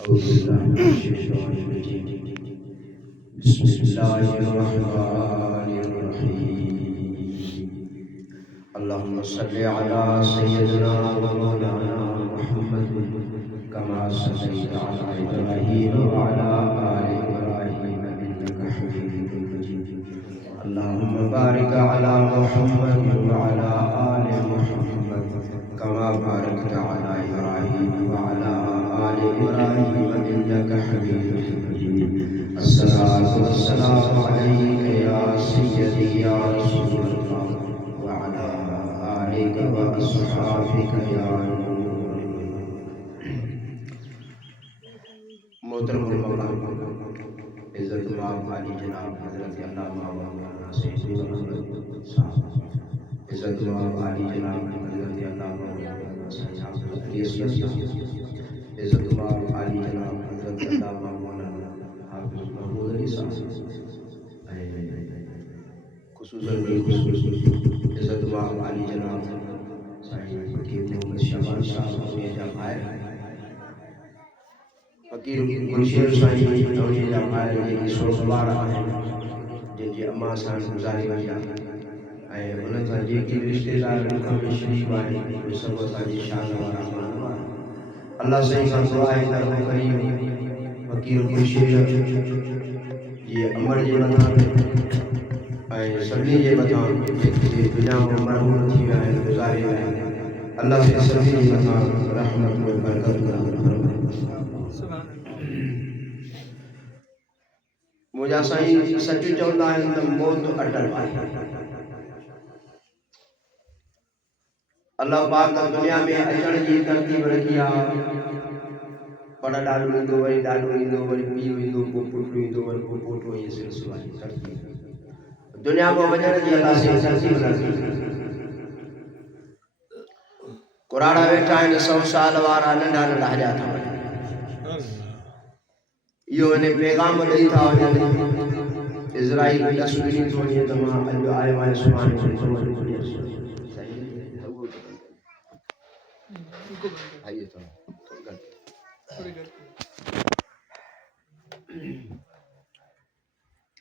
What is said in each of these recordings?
أعوذ بالله من الشيطان الرجيم بسم الله الرحمن الرحيم اللهم صل على سيدنا ومولانا محمد كما صليت على إبراهيم وعلى آل إبراهيم إنك حميد مجيد اللهم بارك على محمد وعلى آل محمد كما باركت على إبراهيم وعلى آل إبراهيم إنك حميد مجيد الصلاة والسلام عليك يا سيدي يا رسول الله وعلى آلك وأصحابك يا نور मोहतरम मकाम इज्जत माब वाली जनाब हजरत अल्लामा मौलाना सैयद अहमद साहब इज्जत माब वाली जनाब हजरत अल्लामा मौलाना सैयद अली असगर साहब इज्जत माब वाली जनाब हजरत अल्लामा मौलाना हाफिज महमूद अली साहब खुसूसन इज्जत माब वाली जनाब साईं फकीर मोहम्मद शहबाज साहब ने जमाए फकीर गुलशेर साईं उन्हें जमाए जेकी सोमवार आहे जिनकी अम्मा सां गुज़ारी वई आहे ऐं उन सां जेकी रिश्तेदार मुख में शरीफ़ आहे उहे सभु असांजी शान वारा माण्हू आहिनि अल्लाह साईं खां दुआ आहे त रब करीम फकीर गुलशेर जी अमर जे मथां ऐं सभिनी जे मथां जेके दुनिया में मरहूम थी विया आहिनि गुज़ारे विया आहिनि अल्लाह से सभिनी जे मथां रहमत में बरकत फरमाए मुंहिंजा साईं सच चवंदा आहिनि त मौत अटल आहे अल्लाह पाक दुनिया में अचण जी तरतीब रखी आहे पर ॾाॾो ईंदो वरी ॾाॾो ईंदो वरी पीउ ईंदो पोइ पुटु ईंदो वरी पोइ पोटो ईअं सिलसिलो आहे तरतीब दुनिया में वञण जी अल्लाह से तरतीब रखी कुराड़ा वेठा आहिनि 100 साल वारा नंढा नंढा हलिया था वञनि इहो हिन पैगाम ॾेई था वञनि इज़राइल ॾस ॾिनी थो वञे त मां अॼु आयो आहियां सुभाणे थो वञी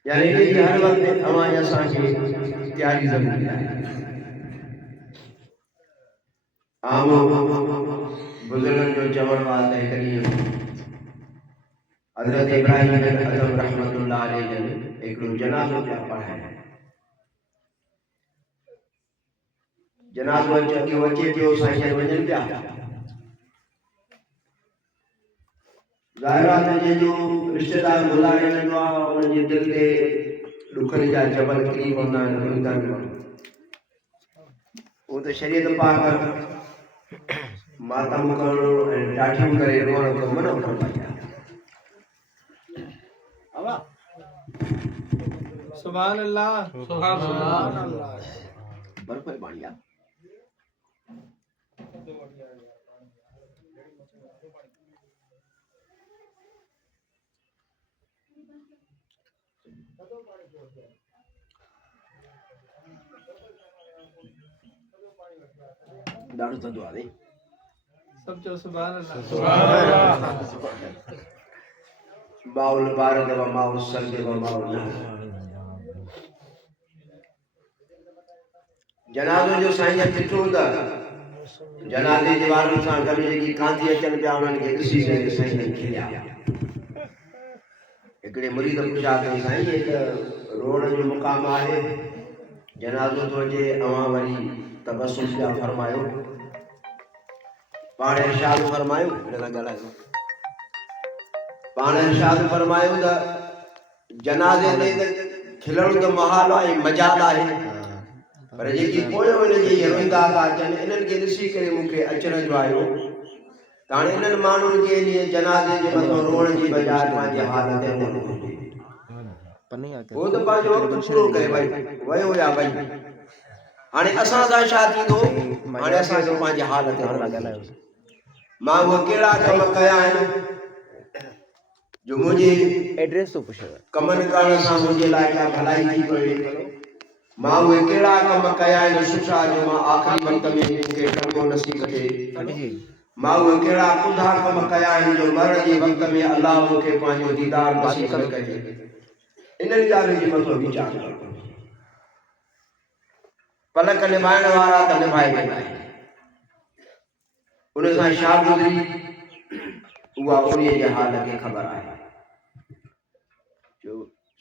यानी कि हर वक्त हमारे असांखे तैयारी ज़रूरी आहे आम बुजुर्गनि जो चवण आहे त हिकिड़ी हज़रत इब्राहिम बिन अदम रहमतुल्लाह अलैहि हिकिड़ो जनाज़ो पिया पढ़ाइनि जनाज़ो अचे पियो साईं वञनि पिया ज़ाहिर आहे त जंहिंजो रिश्तेदार गुज़ारे वेंदो आहे उन्हनि जे दिलि ते ॾुखनि जा जबल किरी पवंदा आहिनि उहो त शरीयत पाक मातम करणो ऐं ॾाढियूं करे रोअण खां मना फरमाई आहे सुभान अल्लाह सुभान अल्लाह बर्फ पानी आहे ॾाढो थधो आहे सब जो सुभान अल्लाह बाउल बारद व माउ सर्द व माउ जनाज़ो जो साईं ॾिठो त जनाज़े जे वारनि सां गॾु जेकी कांधी अचनि पिया उन्हनि खे ॾिसी करे साईं खिलिया हिकिड़े मुरीद पुछा कई साईं हे त रोअण जो मुक़ाम आहे जनाज़ो थो अचे अवां वरी तबसुम पिया फरमायो पाण इरशाद फरमायो पाण इरशाद फरमायो त जनाज़े ते खिलण त महाल आहे मजाल आहे पर जेकी पोइ हुनजी रोईंदा था अचनि इन्हनि खे ॾिसी करे मूंखे अचरज आयो त हाणे इन्हनि माण्हुनि खे इन जनाज़े जे मथां रोअण जी बजाय पंहिंजे हाल ते हुअणु घुरिजे उहो त पंहिंजो वक़्तु पूरो करे भई वियो या भई हाणे असां सां छा थींदो हाणे असांखे पंहिंजे हाल ते मां उहे कहिड़ा कम कया आहिनि जो मुंहिंजे एड्रेस तो पुछो कमनि करण सां मुंहिंजे लाइ का भलाई थी पई मां उहे कहिड़ा कम कया आहिनि सुठा जो मां आख़िरी वक़्त में मूंखे टको नसीब थिए माउ केड़ा कुधा कम कया आहिनि जो मरण जे वक्त में अल्लाह मूंखे पंहिंजो दीदार नसीब करे। इन्हनि ॻाल्हियुनि जे मथां वीचार करो। पलक निभाइण वारा त निभाए वेंदा आहिनि, उन सां छा गुज़री उहा उन्हीअ जे हाल खे ख़बर आहे।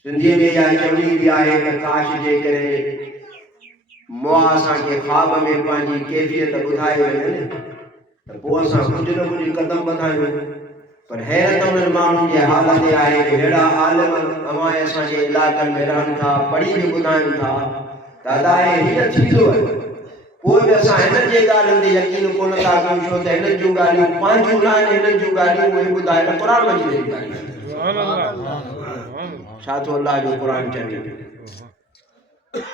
सिंधीअ में इहा चवणी बि आहे त काश जे करे मुआ असांखे ख़्वाब में पंहिंजी कैफ़ियत ॿुधाए वञनि त पोइ असां कुझु न कुझु कदम वधायूं। पर हैरत उन्हनि माण्हुनि जे हाल ते आहे कि हेड़ा आलिम अवां असांजे इलाइक़नि में रहनि था, पढ़ी बि ॿुधाइनि था त अलाए हीअं थींदो आहे। पोइ बि असां हिननि जे ॻाल्हियुनि ते यकीन कोन था कयूं, छो त हिननि जूं ॻाल्हियूं पंहिंजूं न आहिनि, हिननि जूं ॻाल्हियूं उहे ॿुधाए त क़ुर मजीद जी ॻाल्हियूं। छा थो अलाह जो क़ुर चवे,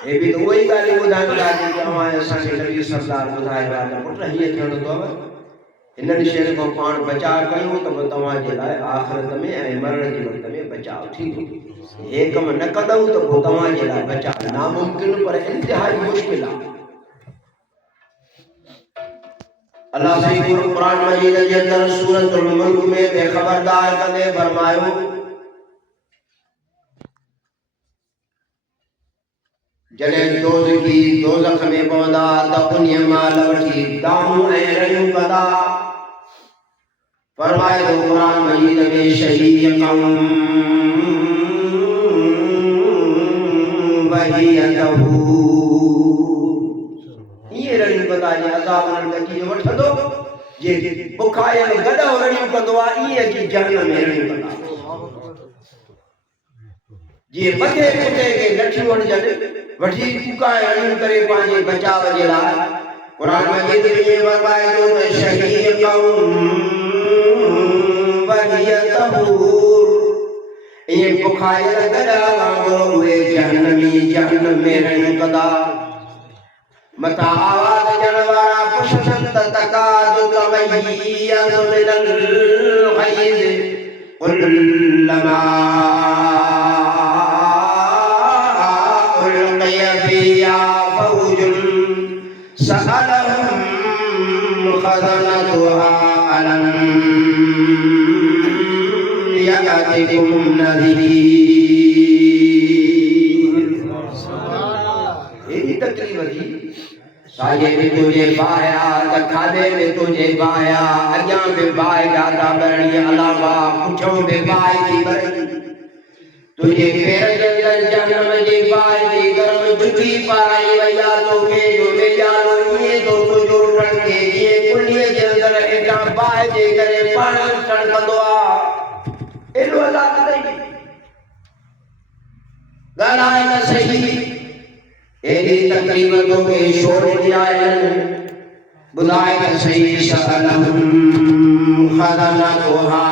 हे बि त उहे ई ॻाल्हियूं ॿुधाइनि था जेके अवां असांखे नबी सरदार ॿुधाए विया त पुट हीअं थियणो अथव। हिननि शयुनि खां पाण बचाव कयूं त पोइ तव्हांजे लाइ आख़िरत में ऐं मरण जे वक़्त में बचाव थींदो। हे कम न कंदव त पोइ तव्हांजे लाइ बचाव नामुमकिन पर इंतिहाई मुश्किल आहे। अल्लाह सही कुरान मजीद जे अंदर सूरतुल मुल्क में बेखबरदार कंदे फरमायो जॾहिं दोज़ख में पवंदा त उन्हीअ माल वठी दाऊं ऐं रड़ियूं कंदा। फरमाए थो कुरान मजीद में शहीक़म वहियतहू, इहे रड़ियूं कंदा जे अज़ाब उन्हनि खे कीअं वठंदो, जे बुखायल गॾो रड़ियूं कंदो आहे ईअं की जहन्नम में रड़ियूं कंदा। जे मथे कुते खे लठियूं हणजनि वठी कुकाए रड़ियूं करे पंहिंजे बचाव जे लाइ। कुरान मजीद में फरमाए थो त शहीक़म वहियतहू, इहे बुखायल गॾा वांगुरु उहे जहन्नम में रड़ियूं कंदा। मथा आवाज़ ॾियण वारा पुछनि त तकादु तमय्यज़ु मिनल ग़ैज़ कुल्लमा उल्क़िय फ़ीहा फ़ौजुन सअलहुम ख़ज़नतुहा अलम यअतिकुम नज़ीर। एॾी तकलीफ़ थी, साॼे में तुंहिंजे बाया त खाधे में तुंहिंजे बाया, अॻियां बि बाहि ॻाधा भरणी अलावा पुठियों बि बाहि थी भरणी। तुंहिंजे पेर जे अंदरि जहन्नम जी बाहि जी गरम जुगी पाराई वई आहे। तोखे जो वेझारो ईअं थो तुंहिंजो टणके जीअं कुलीअ जे अंदरि हेठां बाहि जे करे पाणी टणकंदो आहे। एॾो अलाह अथई, ॻाल्हाए त सही। एॾी तकलीफ़ तोखे छो ॾिनी आहे, ॿुधाए त सही। सअलहुम ख़ज़नतुहा,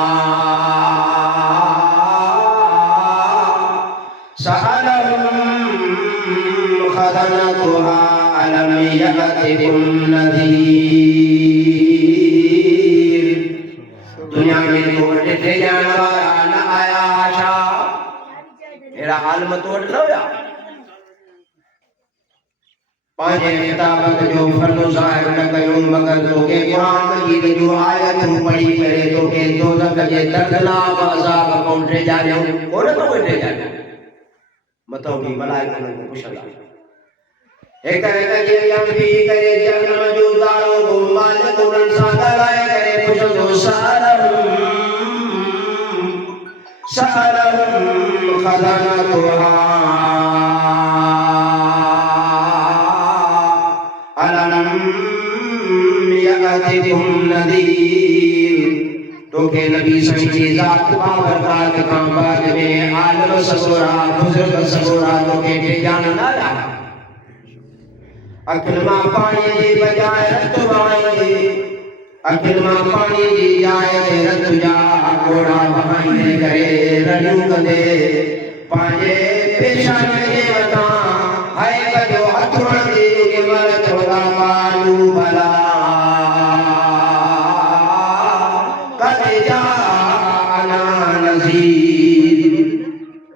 सअलहुम ख़ज़नतुहा अलम यअतिकुम नज़ीर। दुनिया में तो ॾिठे ॼाण वारा न आया छा? अहिड़ा आलिम तो वटि न हुया? पंहिंजे किताबत जो फर्ज़ ज़ाहिर न कयूं, मगर तोखे कुरान मजीद जो आयतूं पढ़ी करे तोखे दोज़ख जे दर्दनाक अज़ाब खां ड्राइयूं कोन थो वेठे ॼाणियो। मथां बि मलाइकनि खे पुछंदा, हिक जे अॻियां बीही करे जहन्नम जो दारो मालिक उन्हनि सां ॻाल्हाए करे पुछंदो, सअलहुम ख़ज़नतुहा यअतिकुम नज़ीर। तोखे नबी सही जी ज़ात बाबरकात खां बाद में आलिम ससुरा बुज़ुर्ग ससुरा तोखे ॼाण न आया। अखियुनि मां पाणीअ जे बजाए रत वहाईंदे, अखियुनि मां पाणी जी जाइ ते रत जा घोड़ा वहाईंदे करे रड़ियूं कंदे पंहिंजे पेशानी जे मथां हाय कजो हथ हणंदे के मर चवंदा कालू भला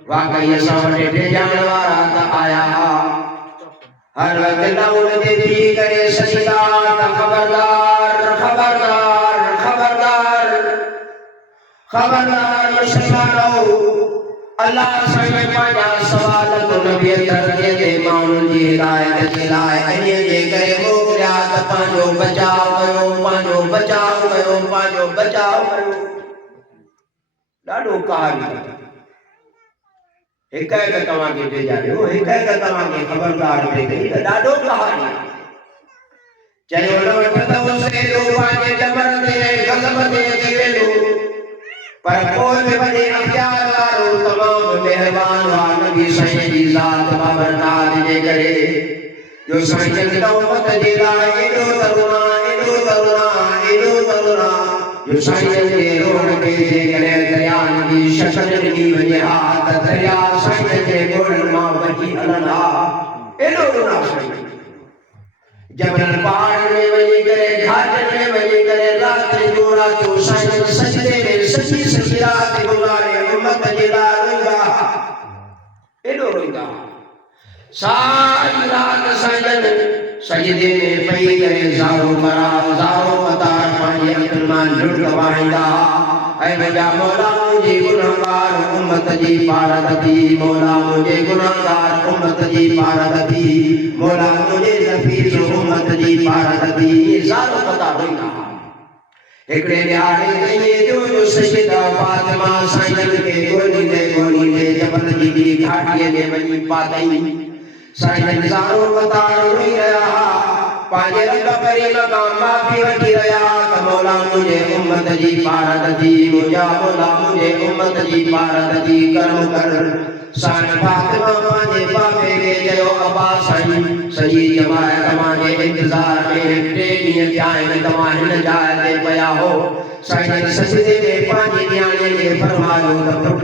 वाकई असां वटि ॾिजाण वारा त आया। हर वक़्तु लाउन ते थी करे सजदा त खबरदार खबरदार खबरदार मुसलमानो अल्लाह साईं पांजा सवाल को नबी दर्जे दे माण्हुनि जी हिदायत जे लाइ इन्हीअ जे करे मोकिलिया त पंहिंजो बचाव कयो पंहिंजो बचाव कयो पंहिंजो बचाव कयो ॾाढो कहाणी हिक हिक तव्हांखे ॾेखारियो हिक हिक तव्हांखे खबरदार करे कई त ॾाढो कहाणी चयो न वठंदो सेलो पंहिंजे डमर ते गज़ब ते अची वेंदो पर कोई भी बड़े अख्तियार वारो तमाम मेहरबान वा नबी साईं जी ज़ात बाबरकात जे करे जो साईं जी उम्मत जे लाइ एॾो तरुणा जो साईं जे रोड ते जे करे दरियान जी शक्ल ॾिनी वञे हा त दरिया साईं जे गोड़नि मां वही हलंदा एॾो रुना साईं जबल पहाड़ में वही करे घाटन में वही करे रात जो रात साईं सजदे में सची रात गुजारे उम्मत जे लाइ रोईंदा एॾो रोईंदा सारी रात साईं सजदे में पई करे ज़ारो मतार पंहिंजे अखियुनि मां लुढ़क वहाईंदा ऐं मुंहिंजा मौला मुंहिंजी गुनाहगार उम्मत जी पारत थी मौला मुंहिंजे गुनाहगार उम्मत जी पारत थी मौला मुंहिंजे नफ़ीस उम्मत जी पारत थी ज़ारो मतार रोईंदा हिकिड़े ॾियारे कईं जो सईदा फातिमा साईं खे ॻोल्हींदे जबल जी घाटीअ में वञी पातई साईं ज़ारो मतार रोई रहिया पंहिंजे रब करीम खां माफ़ी वठी रहिया त मौला मुंहिंजे उम्मत जी पारत थी मुंहिंजा मौला मुंहिंजे उम्मत जी पारत थी कर्म कर साईं फातिमा पंहिंजे बाबे खे चयो अबा साईं सॼी जमायत तव्हांजे इंतज़ार में 3 ॾींहं थिया आहिनि तव्हां हिन जाइ ते पिया हो साईं सजदे में पंहिंजी न्याणीअ खे फरमायो त पुट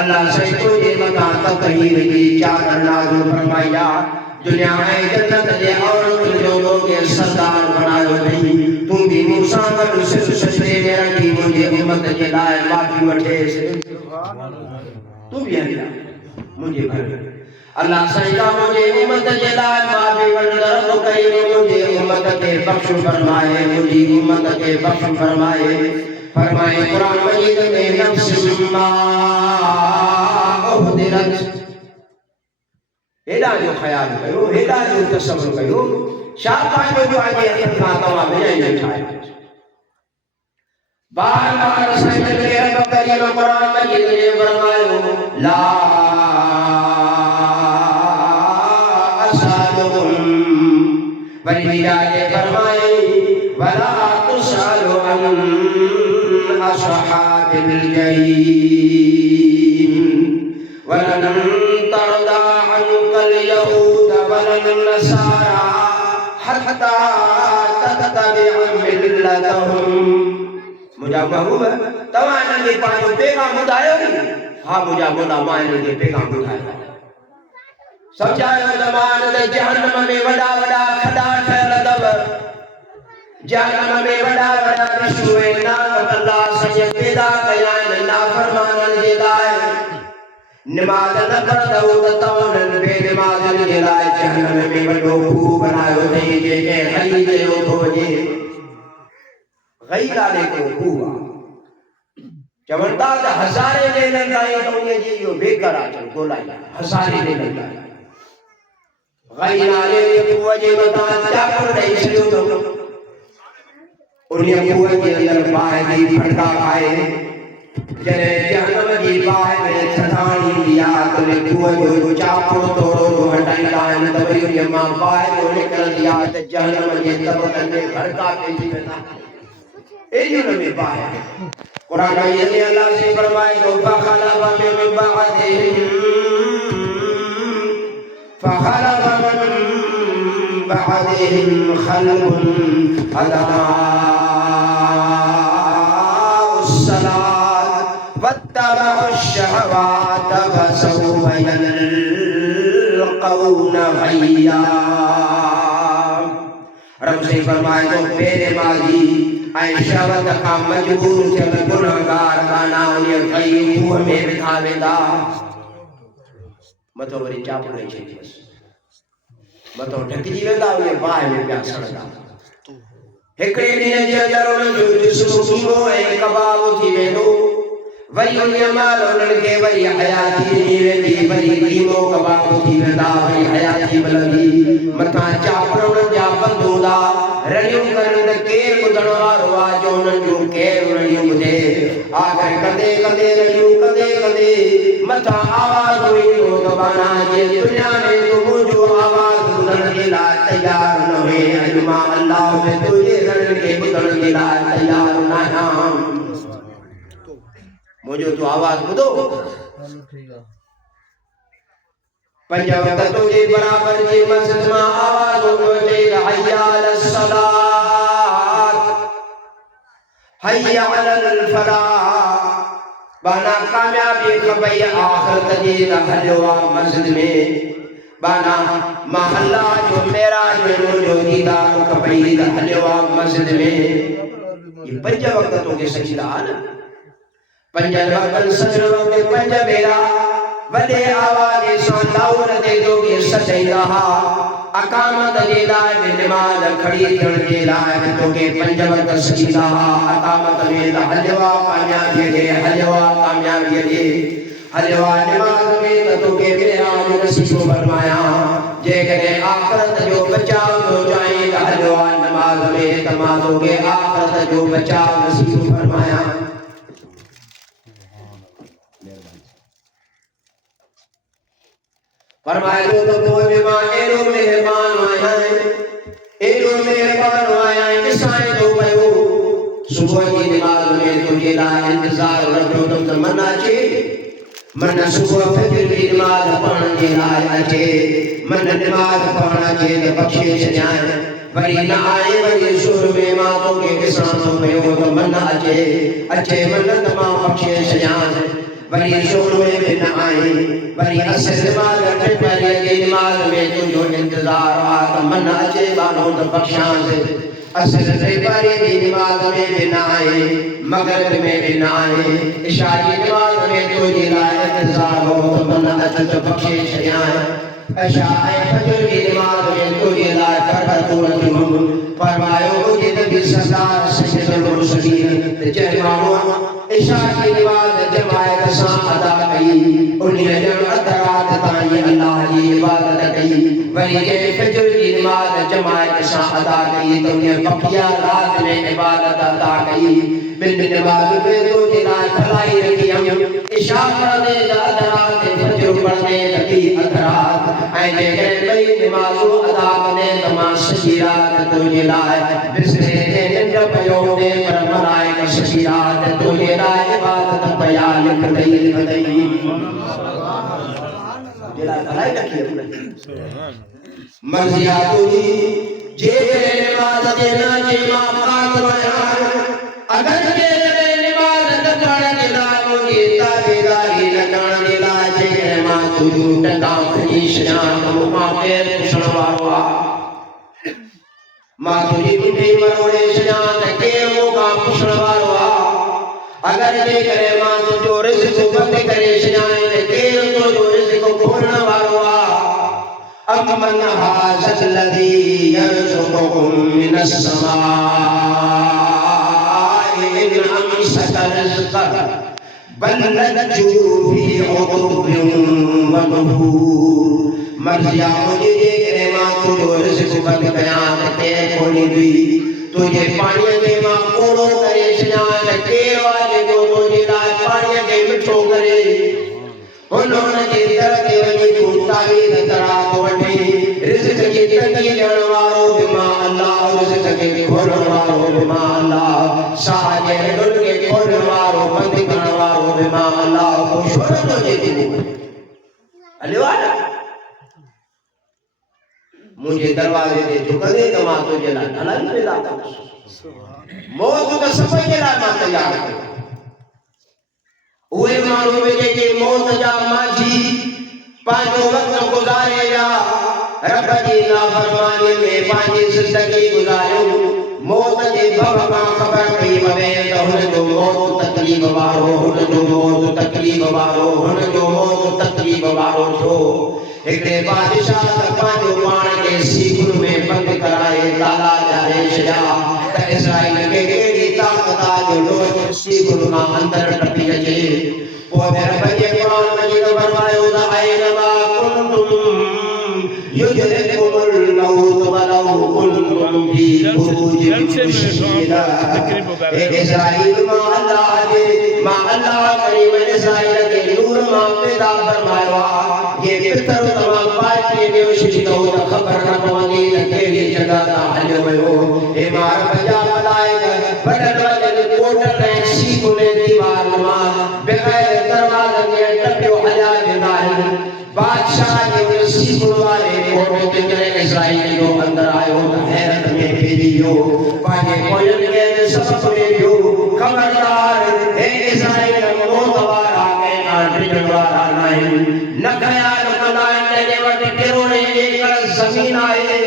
अल्लाह साईं तुंहिंजे मथां तकहीर जी चादर नाज़िल फरमाई आहे दुनिया में जन्नत जे औरतुनि जो तोखे सरदार बणायो अथई तूं बि मूंसां गॾु सिर सजदे में रखी मुंहिंजे उम्मत जे लाइ माफ़ी वठेसि तूं बि हली मुंहिंजे घर अल्लाह साईं का मुंहिंजे उम्मत जे लाइ माफ़ी वठंदड़ तो कई मुंहिंजे उम्मत खे बख़्श फरमाए मुंहिंजी उम्मत खे बख़्श फरमाए क़ुरान मजीद में नफ्स मा उहदिरत हेॾा जो ख़्याल कयो हेॾा जो तसव्वुर कयो छा पाइबो जो अॼु हथनि खां तव्हां विञाई वेठा आहियो बार बार साईं खे रब करीम क़ुरान मजीद में फरमायो ला असअलुहुम वरी जाके फरमाए वला तुसअलु अन असहाबिल जहीम वलन तरदा अन्कल यहूद वलन नसारा हत्ता तत्तबिअ मिल्लतहुम मुंहिंजा महबूब तव्हां हिननि खे पंहिंजो पैगाम ॿुधायो नी हा मुंहिंजा मौला मां हिननि खे पैगाम ॿुधायो सम्झायो त मां हिन जहन्नम में वॾा वॾा खॾा ठहियल अथव जहन्नम में वॾा वॾा रिश्तू नाक़त अल्लाह साईं पैदा कया आहिनि नाफ़रमाननि जे लाइ नमाज़ न पढ़ंदव त तव्हां बेनमाज़नि जे लाइ जहन्नम में वॾो खूह बनायो अथई जंहिंखे ग़ैर चयो थो वञे ग़ैर वारे को खूह चवनि था त हज़ारे ॾेलनि ताईं त उन जी इहो बेकार आहे ॻोल्हाई हज़ारे ॾेलनि ताईं ग़ैर वारे खूह जे मथां चाकर ॾेई छॾियो अथऊं उन खूह जे अंदरि बाहि जी फटका खाए जॾहिं जहन्नम जी बाहि में थधाणी ईंदी आहे त उन खूह जो चापो थोरो जो हटाईंदा आहिनि त वरी उन मां बाहि जो निकिरंदी आहे त जहन्नम जे तबक़नि में भड़का पइजी वेंदा एॾी उन में बाहि कुरान में अल्लाह से फरमाए तो फखलफ मिन بعدهم خلق أضاعوا الصلاة واتبعوا الشهوات فسوف يلقون غيا रब से फरमाए तो मेरे माजी ऐं शहवत खां मजबूर थियल गुनाहगार काना उन गई खूह में विधा वेंदा मथो वरी चाप ॾेई छॾींदसि मथो ढकिजी वेंदा उन बाहि में पिया सड़ंदा हिकिड़े ॾींहं जे अंदरि उन्हनि जो जिस्म कीमो ऐं कबाब थी वेंदो वरी उन माल उन्हनि खे वरी हयाती ॾिनी वेंदी वरी कीमो कबाब थी वेंदा वरी हयाती मिलंदी मथां चापड़ उन्हनि जा बंद हूंदा रड़ियूं कनि त केरु ॿुधण वारो आहे जो उन्हनि जूं केरु रड़ियूं ॿुधे आख़िर कंदे कंदे रड़ियूं कंदे कंदे मथां आवाज़ ईंदो त बाना जे दुनिया में तूं मुंहिंजो आवाज़ ॿुधण जे लाइ तयारु न हुए अॼु मां अल्लाह में तुंहिंजे रड़ियुनि खे ॿुधण जे लाइ तयारु न आहियां मुझे तो आवाज बुधो पंज वक्त तुझे बराबर जी मस्जिद में आवाज उठे हय्या अलस सलात हय्या अलल फलाह बाना कामयाबी खबई आखिरत जी हलियो मस्जिद में बाना महल्ला जो मेरा जो दीदार खबई हलियो मस्जिद में ये पंज वक्त के सजदा ना पंज वक्त सजदों के पंज बेरा वडे आवाज से लाउर दे दो के सजदा अकामत दे लाए नमाज खड़ी थियण जे लाए तो के पंज वक्त सजदा अकामत में हलवा कामयाबी दे हलवा कामयाबी दे हलवा नमाज में तो के मेराज नसीब फरमाया जे करे आखिरत जो बचाव हो जाए हलवा नमाज में तमादो के आखिरत जो बचाव नसीब फरमाया फरमाया तो कोई मेहमान एरो मेहमान आया किसाए तो भयो सुबह की नमाज में तुझे लाए इंतजार रखो तुम मना चे मन सुबह फजर की नमाज पढ़ने के लाए अचे मन नमाज पढ़ना चे तो बख्शे जाए वरी न आए वरी सुर में मातों के किसानों भयो तो मन अचे मन तमाम बख्शे जाए वरी शोर में भी न आए वरी असर नमाज पढ़ने की नमाज में तुझो इंतजार आ मन अचे बानो तो बख्शां से असर पढ़ने की नमाज में भी न आए मगरिब में भी न आए इशा की नमाज में तुझे लाए इंतजार हो तो मन अचे तो बख्शे जाए इशा फजर की नमाज में तुझे लाए करबतुल फरमायो मुझे नबी सरदार सैयदुल मुरसलीन जय मामू इशा की नमाज जमात सा अदा कई उन्हें जब अदरात ताई अल्लाह की इबादत कई वरी के फजर की नमाज जमात सा अदा कई तो ने बकिया रात में इबादत अदा कई बिन नमाज में तो जिला भलाई रखी हम इशा पढ़ने अदरात फजर पढ़ने लगी अदरात ऐ जे कई नमाज अदा करने तमाम सजीरात तो जिला बिसरे ने निंद पयो ने पर मलाइका सजीरात तो जिला इबादत पया लिख दई जिला भलाई रखी अपने मर्जिया तुझी जे नमाज देना जे माकात बयान अगर जे नमाज न पढ़ जिला मुझे ताबेदारी न करण जिला जे मा तुझू टका फरीशान मुमा पे पुछण वारो मां तुझी बुढ़ी मरोड़े सजान के मुका पुछण वारो अगर जे करे मां तुझो रिज़्क़ बंद करे सजाए ते केर तुझो रिज़्क़ खोलण वारो अमन हाज़ल लज़ी यरज़ुकुकुम मिनस समाई इन अमसक रिज़्क़ बल लज्जू फी उतुबिन व नुफूर मर्जिया मुझे जे करे मां तुझो रिज़्क़ बंद कयां ते खोली दी तुझे पानी के मां कोड़ो करे सजाए केर वाले को तुझे लाए पानी के मिठो करे उन्होंने के दर के वनी टूटा ही तड़ा को वठी रिज़्क़ की तंगी ॾियण वारो बिमा अल्लाह रिज़्क़ के खोलण वारो बिमा अल्लाह साह जे डुल के खोलण वारो बंद करण वारो बिमा अल्लाह को छोड़ तो जे दी अलिवाला मुझे दरवाजे दे झुकने तो मां तुझे ला अलन पैदा मौत तो सब के ला मां तैयार उहे माण्हू में जेके मौत जा माझी पंहिंजो वक्त गुज़ारे या रब जी नाफरमानी में पंहिंजी ज़िंदगी गुज़ारियो मौत जे भव खां ख़बर पई पवे त हुनजो मौत तकलीफ़ वारो हुनजो मौत तकलीफ़ वारो हुनजो मौत तकलीफ़ वारो छो हिकिड़े बादशाह त पंहिंजो पाण खे सीकुर में बंदि कराए ताला ॾियारे छॾिया त इसराईल खे कहिड़ी ताक़त आहे जो सीख उनका अंदर टपी अचे पोइ रब जे क़ुरान मजीद फरमायो त ऐनमा कुंतुम युदरिकुमुल मौत वलौ कुंतुम फी बुरूजिन मुशय्यदा ए इस्राईल मां अल्लाह करीम इस्राईल के नूर मां पैदा फरमायो ये पितर तमाम पार्टी में शिशो त खबर न पवंदी त कहिड़ी जगह ता हलियो वियो हे मार पंजा मलाइका वडन वडन कोट ऐं सीख ने दीवार मां बग़ैर दरवाज़े जे टपियो हलिया वेंदा आहिनि बादशाह जे सीख वारे कोट ते करे इस्राईल जो अंदर आयो त हैरत में पइजी वियो पंहिंजे पोयन खे सबक ॾियो खबरदार हे इस्राईल मौत वारा कंहिं खां डिॼण वारा न आहिनि न ख़याल कंदा आहिनि जे वटि किरोड़े एकड़ ज़मीन आहे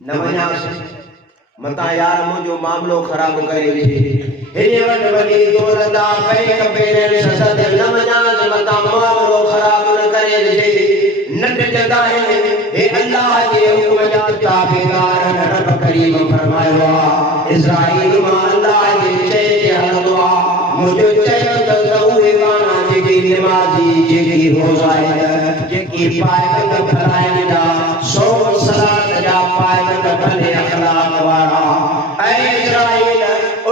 न वञासीं मता यार मुंहिंजो मामलो ख़राब करे विझे हिन वटि वॾी दौलता बैंक पेरेंट ससद न वञासीं मता मामलो ख़राब न करे विझे न टिकंदा आहिनि हे अल्लाह जे हुक्म जा ताबेदार रब करीम फरमायो आहे इस्राईल मां अल्लाह जे चए ते हलंदो आहे मुंहिंजो चयो त उहे गाना जेकी निमाज़ी जेकी रोज़ाइद जेकी पायबंद फलाइनि जा सौ सलात जा पायबंद भले अखलाक वारा ऐं इस्राईल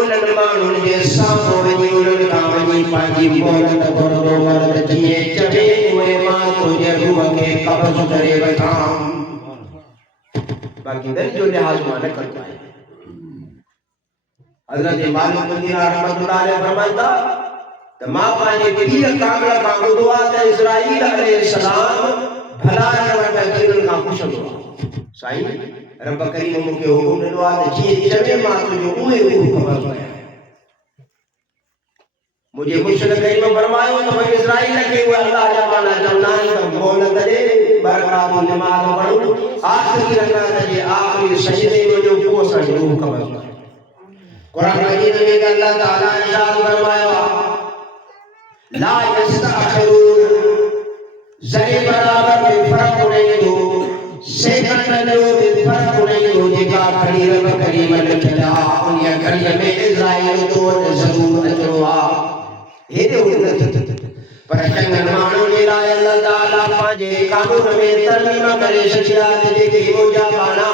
उन्हनि माण्हुनि जे साम्हूं वञी उन्हनि खां वञी पंहिंजी मोहलत घुरंदो मर्द जीअं चवे उहे मां तुंहिंजे रूह खे कब्ज़ करे वठां बाक़ी दिलि जो लिहाज़ मां न कंदो आहियां हज़रत मालिक मदीना रहमतुल्लाह अलैह फरमाईंदा त मां पंहिंजे पीर कामिल खां ॿुधो आहे त इस्राईल अलैहिस्सलाम भलाइण वटि अची खां पुछंदो आहे साईं रब करीम मूंखे हुकुम ॾिनो आहे त जीअं चवे मां तुंहिंजो उहे हुकुम कयां मुझे मुर्शिद करीम फरमायो त भई इस्राईल खे उहे अल्लाह जा माना चवंदा आहिनि त मोहलत ॾे बरक़रार नमाज़ पढ़ो आख़िरी रकात जे आख़िरी सजदे में जो पोइ असांखे रूह ख़बर कुरान मजीद में अल्लाह ताला इरशाद फरमायो ला यस्तअखिरून ज़रे बराबर में फर्क नहीं दो सेकंड में भी फर्क नहीं दो जेका खड़ी रब करीम लिखिया उन घड़ी में इस्राईल तो ज़रूर अचो आहे हेॾे होॾे पर चङनि माण्हुनि जे लाइ अल्लाह ताला पंहिंजे कानून में तरमीम करे छॾिया जेके मुंहिंजा पाणा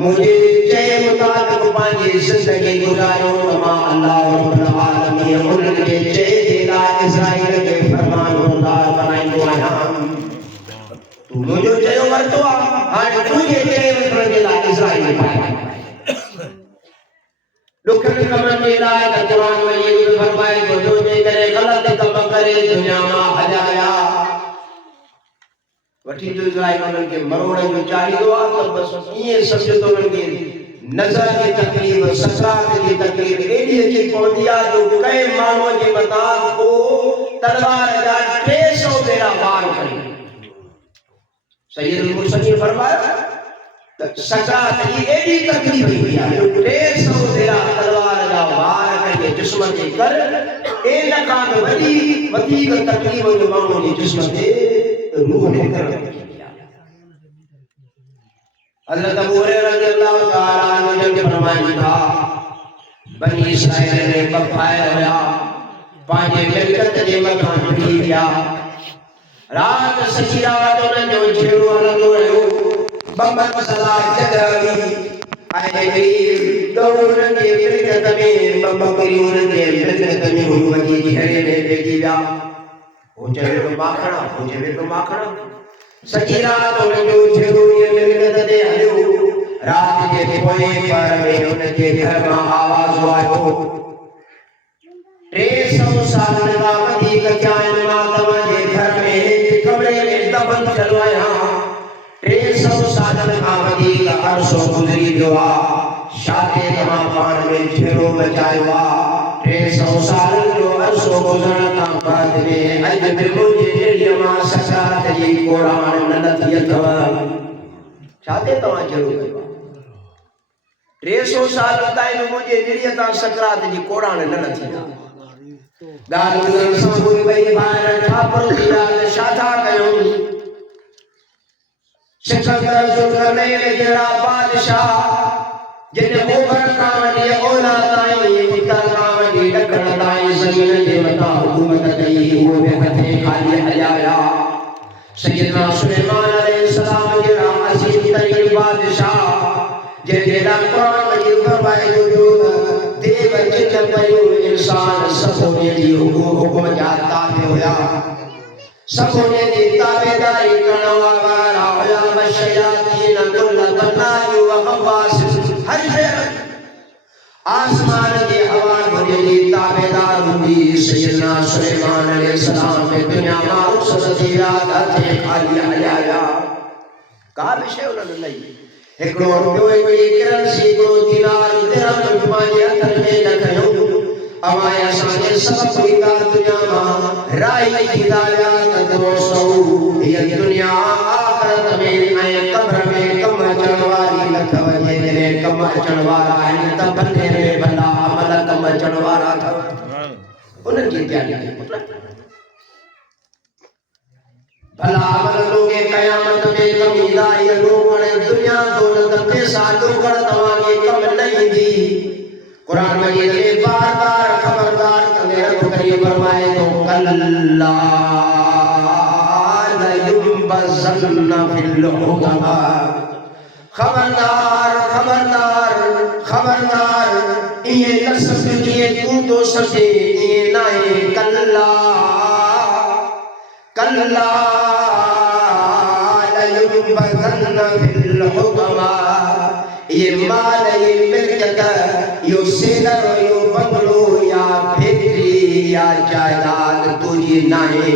मुझे चए मुताबिक़ पंहिंजी ज़िंदगी गुज़ारियो त मां अल्लाह रब्बुल आलमीन उन्हनि जे चए जे लाइ इस्राईल खे फरमानबरदार बनाईंदो आहियां तूं मुंहिंजो चयो वरितो आहे हाणे तुंहिंजे चए वठण जे लाइ इस्राईल ॾुखनि कमनि जे लाइ त क़ुरान मजीद फरमाए थो तुंहिंजे करे ग़लति कम करे दुनिया मां हलाया वठी जो इस्राईल उन्हनि खे मरोड़ जो चाहींदो आहे त बसि ईअं सम्झो त उन्हनि खे नज़र जी तकलीफ़ सकरात जी तकलीफ़ एॾी अची पवंदी आहे जो कंहिं माण्हूअ जे मथां को तलवार जा 300 भेरा वार करे सैयदुल मुरसलीन फरमायो त सकरात जी एॾी तकलीफ़ ईंदी आहे जो 300 भेरा तलवार जा वार पंहिंजे जिस्म ते कर इन खां वॾी वधीक तकलीफ़ जो माण्हू जे जिस्म ते रूह निकरण हज़रत अबू हुरैरा रज़ियल्लाहु ताला अन्हु जब फरमाइनि था बनी इस्राईल ने बफ़ाइर हुया पंहिंजे मिल्कत जे मथां बिठी विया रात सॼी रात उन्हनि जो छेड़ो हलंदो रहियो बम्बत सदा जॻह हुई ऐं उन्हनि जे मिल्कत में बकरियूं उन्हनि जे मिल्कत में हुई वञी छेड़े में पइजी विया हो चवे तो माखणा हो चवे तो माखणा सॼी रात उन्हनि जो छेड़ो मिल्कत ते हलियो रात जे पोएं पहर में उनजे घर मां आवाज़ आयो 300 सालनि खां वधीक थिया आहिनि मां तव्हांजे घर में कमरे में दफ़न थियल आहियां 300 सालनि खां वधीक अरसो गुज़री वियो आहे छाते तव्हां पाण में छेड़ो मचायो आहे 300 सालनि जो अरसो गुज़रण खां बाद में अॼु बि मुंहिंजे ॾेरीअ मां सकरात जी कोड़ाण न लथी अथव छाते तव्हां छेड़ो कयो 300 साल ताईं मुंहिंजे ॾेरीअ तां सकरात जी कोड़ाण न लथी आहे ॻाल्हि ॿुधण सां पोइ ॿई भाइर ठापर थी विया छा था कयूं सिकंदर ज़ुल्करनैन जहिड़ा बादशाह जिन मुग़ल खां वठी औलाद ताईं पुत्र खां ज़मीन ते मथा हुकूमत कई वो बि हथे खाली हलाया सैयदना सुलेमान अलैहिस्सलाम जड़ा अजीम तरीन बादशाह जड़ा कुरान मजीद फरमाए जो देव जिन पयो इंसान सबोने दी हुकुम जाता होया सबोने दी ताबेदारी करने वाला होया मशयातीन कुल बनाई व गवास हर आसमान के हवा भरे दी ताबेदार हुई सैयदना सुलेमान अलैहिस्सलाम में दुनिया में उसदिया थे खाली हलाया का विषय उन्होंने नहीं एकड़ो रुपयो एकड़ी करेंसी को दिनार दिरहम माने हथ में रखयो अमाया साने सब कोई का दुनिया में राई हिदायत दोस्तों ये दुनिया आखिरत में आए कब्र में कम चढ़वारी लखवजे ने कम चढ़वारा है तब बने में भला अमल कम चढ़वारा था उनकी क्या मतलब भला अमल लोगे कयामत में कमीदा ये लोगों ने दुनिया दौलत पैसा लोगड़ तवागे कम नहीं दी कुरान मजीद में बार-बार खबरदार करने रब करीम फरमाए तो कल्ला ला युबज़न्ना फिल हुदमा खबरदार खबरदार खबरदार ये लफ्ज़ ये तू तो सजे ये नाए कल्ला कल्ला ला युबज़न्ना फिल हुदमा ये माल ये मिल्कियत यो सेलर यो बंगलो या फैक्ट्री या जायदाद तुझी नाहे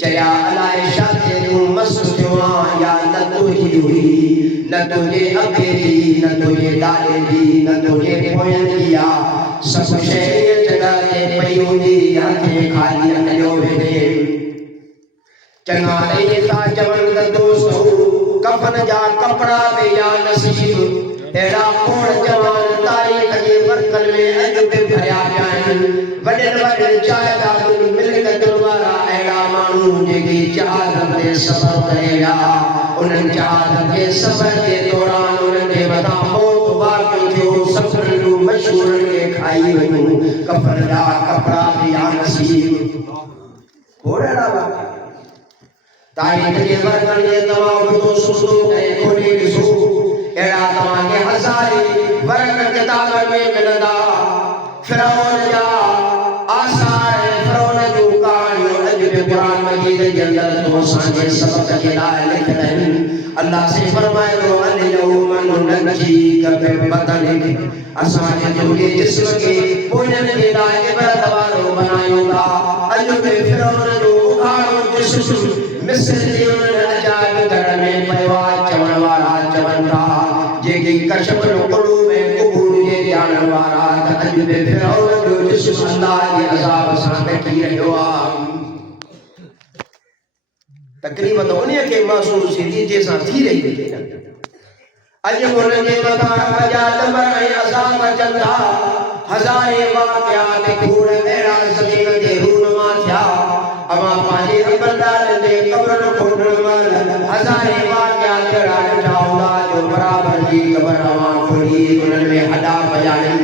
चया अलाए शाते तू मस्त या न तुझी हुई न तुझे अकेली न तुझे डालेली न तुझे पोयन किया सब शहर जगह ते पयोली हाथे खाली हलियो वेने चंगा नहीं था जवन दोस्तों कफन जा कपड़ा पे या नसीब एड़ा कोण जवान तारीख के वर्कन में अज पे भरिया जाए वडन वडन जायदाद मिलकत वाला एड़ा मानू जेकी चाहत ते सबर करेगा उन चाहत के सबर के दौरान उनके मथा मौत वाक़ थियो सफर नु मशहूर के खाई वनु कफन जा कपड़ा दिया नसीब होड़ा वाक़ तारीख के वर्कन के तमाम तो सुसु के खोली सु एड़ा तमाके हजारे वर्क किताब में मिलदा फिरौन जा आसार फिरौन जो कहानी अज में कुरान मजीद के अंदर तो सांझे सबक के लाए लिखदन अल्लाह से फरमाए लो अल यौम ननजी का बदनिक असाने जो ये जिस्म के पोजन के लाए इबादत वालो बनायोगा अज में फिरौन जो उखाड़ो जिस्म मिस्र जी उन्हें अजाब घर में पयवा चवण वाला चवंता जेकी कशफ कुलू में कबूल जे जान वाला अज में फिरौन जो जिस्म अल्लाह के अजाब सां की रहियो आ तकरीबन उन्हें के महसूस थी जैसा थी रही थी अज उनके मथा बजा तमर अजाब चंदा हजारे वाक़यात कूड़ मेरा सलीम दे रूनमा थया अमा पानी रबंदार दे कब्र खोड़ मल हजारे वाक़यात राठौला जो बराबर जी कब्र अमा खोली उनन में हदा बयानी